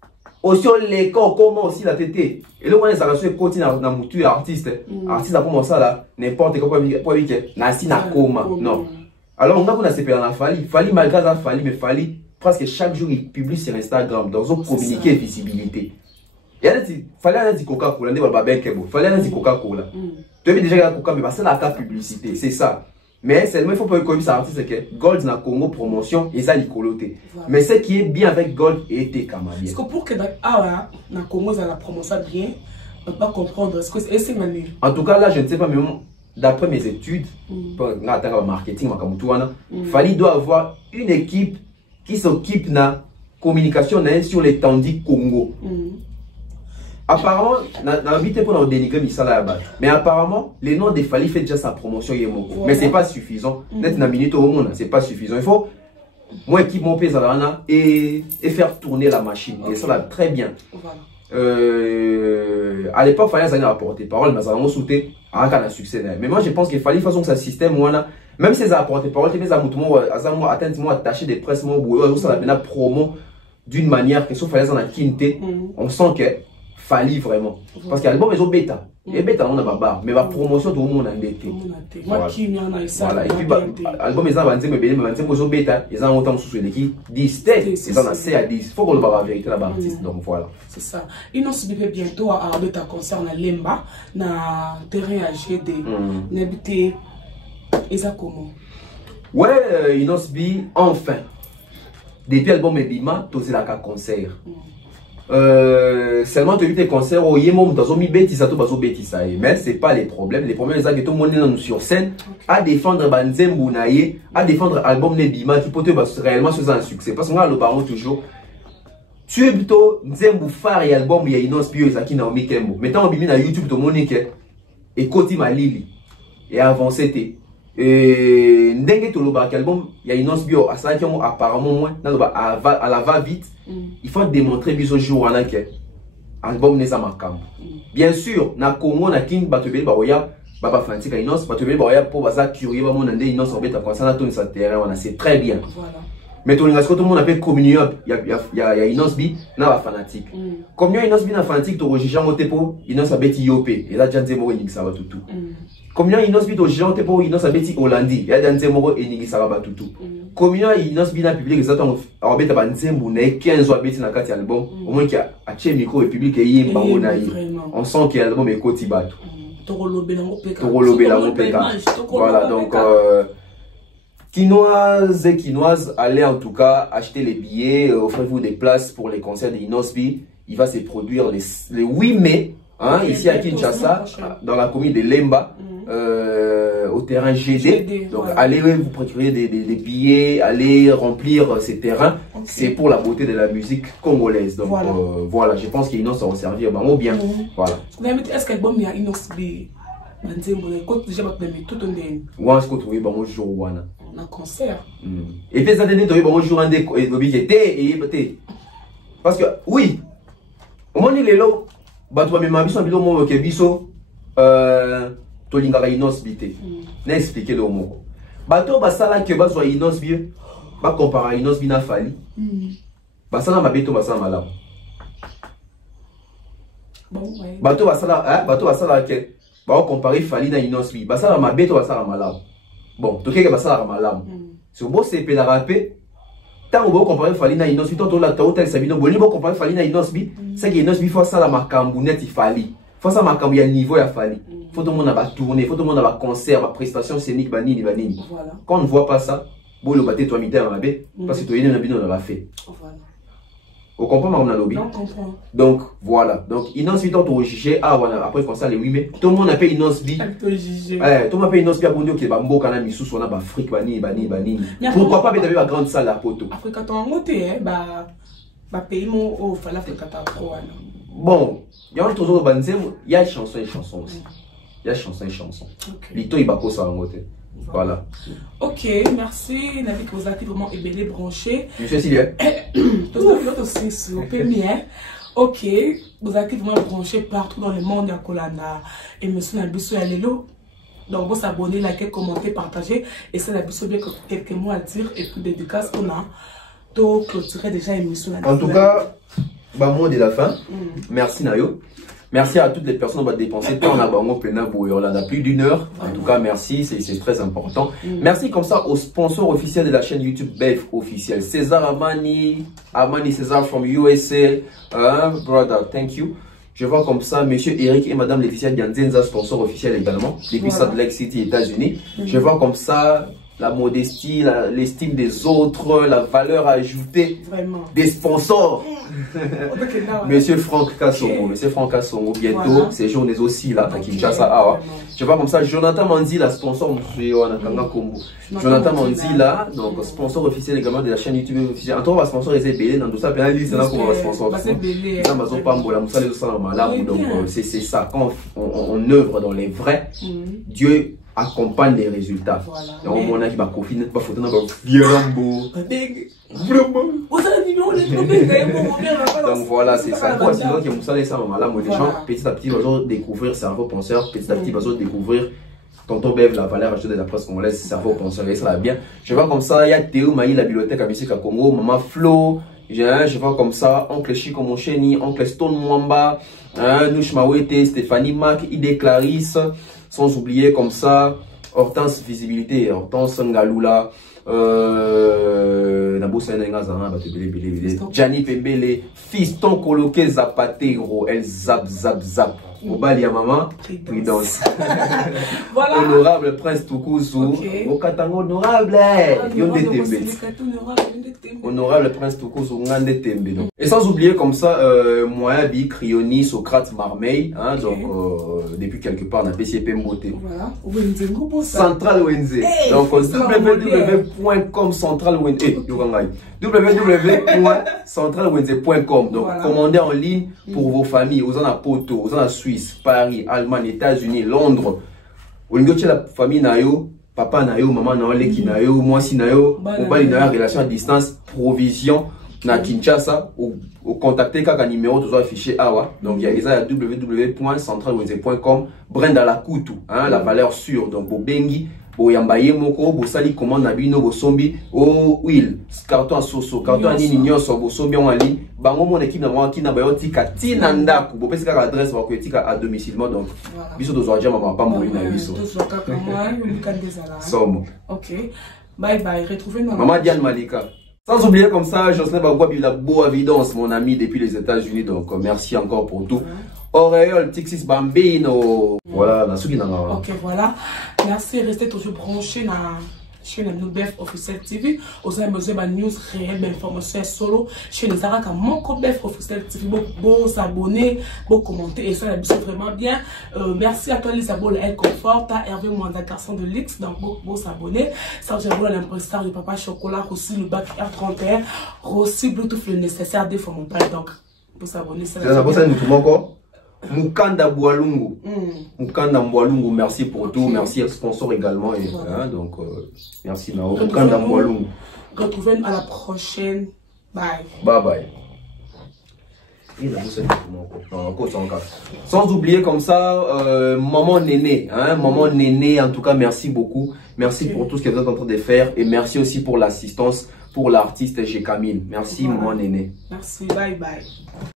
Aussi les corps comment aussi la tété. Et là on est ça la continue na mutu artiste. Artiste a commencé ça là n'importe quoi pour dire na si na coma. Non. Alors on a qu'on a séparé dans la fali malgré ça fali mais fali presque chaque jour il publie sur Instagram dans son communiqué visibilité. Il y a des fallait dire Coca-Cola ne va pas kebo. Fallait dire Coca-Cola. Tu as déjà Coca mais c'est la carte publicité, c'est ça. Mais seulement il faut pas que ça artiste que Gold na Congo promotion et ça l'icoloté. Voilà. Mais ce qui est bien avec Gold était quand même bien. Parce que pour que na Congo ça la promotion bien, on peut pas comprendre ce que c'est manuel. En tout cas là je ne sais pas mais d'après mes études pour marketing Fali doit avoir une équipe qui s'occupe de la communication sur l'étendue Congo. Apparemment, pour dénigrer mais apparemment, le nom de Fali fait déjà sa promotion. Mais c'est pas suffisant. Net na minute au monde, c'est pas suffisant. Il faut moi équipe mon pays et faire tourner la machine. Et ça va très bien. À l'époque, il fallait apporter parole, mais ça a sauté à succès. Mais moi, je pense qu'il fallait façon que ce système, même si ça a apporté parole, mais ça a atteint attaché des presses, ça a promo d'une manière que sauf fallait en quinté, on sent que fallait vraiment. Parce que l'album est au bêta. Et bêta, on a barre, mais la promotion, tout le monde a bêta. Voilà. Et puis, l'album est en 25, mais au bêta, ils ont autant sous l'équipe 10 têtes, ils en ont 10. Il faut qu'on le barre la vérité là-bas. Donc voilà. C'est ça. Ils n'ont subi bientôt à ta concert à Lemba, na terrain AGD. N'habité, et ça comment? Ouais, ils n'ont subi enfin. Depuis l'album Ebima, tout c'est là qu'à concert. Seulement tu as vu tes concerts au Yémom dans mi bêtis ça tout baso bêtis ça mais c'est pas les problèmes c'est que tout le monde est sur scène à défendre Banzembo naye à défendre album Nebima qui peut être réellement sur un succès parce que moi le baron toujours tu es plutôt Nzembo phare et album il y a une bio Isaki Naomi Kembo maintenant on bimi na YouTube to monique et Koti Malili et avancé t'es ndenge to loba album il y a une bio à ça qui apparemment moins à la va vite il faut démontrer biso jour en que album n'est pas makam bien sûr na Congo na king batobeli baoya baba fantika inos batobeli baoya pour baza curieux ba monande inos obeta comme ça na tout ça terrain on c'est très bien voilà mais tout le monde appelle communion il y a inos bi na ba fanatique comme inos bi na fanatique to rejeter moté pour inos abeti yopé et là janze mo ni ça va tout combien inos bi to rejeter pour inos abeti hollandi ya janze mo enigi ça va tout combien inos bi na public exactement obeta ba nzembu na 15 abeti na kati album au moins qui a acheté micro et public et yemba ona yi on sent que l'album est koti bato to rolobela ngopeka voilà donc Quinoise et Quinoise, allez en tout cas acheter les billets, offrez-vous des places pour les concerts de Inosbi. Il va se produire le 8 mai, hein, ici à Kinshasa, dans la commune de Lemba, au terrain GD. Donc allez vous procurer des billets, allez remplir ces terrains. C'est pour la beauté de la musique congolaise. Donc voilà, je pense qu'Inos va servir bien. Voilà. Est-ce que l'album il y a Inosbi? Un concert. Et puis ça donne jour un parce que oui, au moins il est là, bateau même ma biso mo ke biso to lingaka inos bité. Na expliquer le mot. Bateau basala que bazo inos bien, ba comparer inos bina fali. Basala mabeto basala malamu. Bateau basala que ba comparer fali na inos bi, basala mabeto basala malamu. Bon, tout cas, ça va mal. Si vous c'est la rapé, tant on va comparer Falina Inosbi, tant on l'a tauté Sabino Boli, on va comparer Falina Inosbi, c'est que Inosbi faut ça la macambounet il fallait. Faut ça macambou, il y a niveau il fallait. Faut tout le monde avoir tourné, faut tout le monde avoir concert, avoir prestation scénique, banini. Voilà. Quand on ne voit pas ça, bon le batté toi mité en rabais, parce que toi il y a un abino on l'a fait. Voilà. Vous comprenez ma lobby? Non, comprends. Donc voilà. Donc Inosbi tant on juger ah voilà après comme ça les 8 mai. Tout le monde a payé Inosbi. Tout le monde a payé Inosbi à Bondo qui est bambo kana misu on a ba fric bani. Pourquoi pas mettre la grande salle à poto? Afrique t'en monté bah pays mon au fallait Afrique t'en trop. Bon, il y a toujours banzem, il y a chanson et chanson aussi. Il y a chanson et chanson. Lito il va pas ça en côté. Voilà. Ok, merci. Navi que vous avez vraiment ébélé branché. Monsieur Sylvia. Aussi sur ok, vous avez vraiment branché partout dans le monde à Kolanda. Et monsieur Nabiso Yalelo. Donc vous abonnez, likez, commentez, partagez. Et ça Nabiso bien quelques mots à dire et puis dédicace qu'on a. Donc clôturer déjà l'émission. En tout cas, mot de la fin. Merci Nayo. Merci à toutes les personnes qui ont dépensé tant on a plus d'une heure. En tout cas, merci, c'est très important. Merci comme ça aux sponsors officiels de la chaîne YouTube BEF officiel. César Amani César from USA. Brother, thank you. Je vois comme ça monsieur Eric et madame Laetitia Dianzenza, sponsor officiel également, depuis Salt Lake City, États-Unis. Je vois comme ça la modestie, l'estime des autres, la valeur ajoutée des sponsors. Monsieur Franck Kassongo, bientôt, ces journées aussi là, à Kinshasa. Je vois comme ça, Jonathan Mandi, la sponsor, Jonathan Mandi là, donc sponsor officiel également de la chaîne YouTube officielle. En tout cas, sponsor est belé dans tout ça, bien liste là comme sponsor. Donc c'est ça, quand on œuvre dans les vrais, Dieu accompagne les résultats. Donc on a qui va confiner, pas photo dans donc voilà, c'est ça. Sinon, il y a Moussa ça, les gens, petit à petit, ils vont découvrir cerveau penseur, petit à petit, ils vont découvrir tonton Bev, la valeur ajoutée de la presse congolaise, cerveau penseur, et ça va bien. Je vois comme ça, il y a Théo Maï, la bibliothèque à Bissek à Congo, Maman Flo, je vois comme ça, Oncle Chico Moncheni, Oncle Stone Mwamba, Nouch Mawete, Stéphanie Mac, Ide Clarisse, sans oublier comme ça, Hortense Visibilité, Hortense Ngaloula, Gianni Pembele, Fiston Coloqué Zapatero, elle zap. Au bal, il y a maman, prudence. Voilà. Honorable Prince Tukuzu. Au Katango, honorable. Honorable Prince Tukuzu, Ngande Tembe. Et sans oublier comme ça, Moabi, Crioni, Socrate, Marmeille. Hein, donc, depuis quelque part, on a PCP Mbote. Voilà. Central ONZ. Donc, www.com Central ONZ. www.centralwenze.com. Donc, commandez en ligne pour vos familles, aux en à Porto, aux en à Suisse, Paris, Allemagne, États-Unis, Londres. Au niveau de la famille Nayo, papa Nayo, maman Nayo, Leki Nayo, moi si Nayo, au bas Nayo, relation à distance, provision, na Kinshasa, au contacter kaka numéro toujours affiché awa. Donc, il y a www.centralwenze.com, Brenda la Kutu, hein, la valeur sûre. Donc, au Bengi, bo yambaye moko bo sali commande na bino bo sombi o huile carton soso carton nini nyonso bo sombi en ligne bango mon équipe na moi qui na bayo tika tina ndaku bo pesa ka adresse ba ko tika à domicilement. Donc biso dozo ajama pa mboli na biso somo. OK, bye bye, retrouvez-nous maman Diane Malika. Sans oublier comme ça, Jocelyn Bagua la beau évidence, mon ami depuis les États-Unis. Donc merci encore pour tout. Auréole, Tixis Bambino. Voilà, la souki nanga. OK, voilà. Merci, restez toujours branchés dans chez la BEF officiel TV. Vous avez besoin de news réelles, d'informations solo. Chez les Arabes, mon BEF officiel TV, beau s'abonner, beau commenter. Et ça, c'est vraiment bien. Merci à toi, Lisabelle El Confort, à Hervé Mwanda, garçon de l'X. Donc, beau s'abonner. Ça, j'ai voulu l'impression de Papa Chocolat, aussi le bac R31, aussi Bluetooth le nécessaire des formes montage. Donc, beau s'abonner. C'est la bonne nous encore. Mukanda Boalungu. Mukanda Boalungu, merci pour tout. Merci sponsor également. Et, hein, donc, merci Nao. Mukanda Boalungu. Retrouvez-nous à la prochaine. Bye. Bye bye. Sans oublier comme ça, maman Néné. Hein, maman Néné, en tout cas, merci beaucoup. Merci pour tout ce que vous êtes en train de faire. Et merci aussi pour l'assistance pour l'artiste G. Camille. Merci, maman Néné. Merci. Bye bye.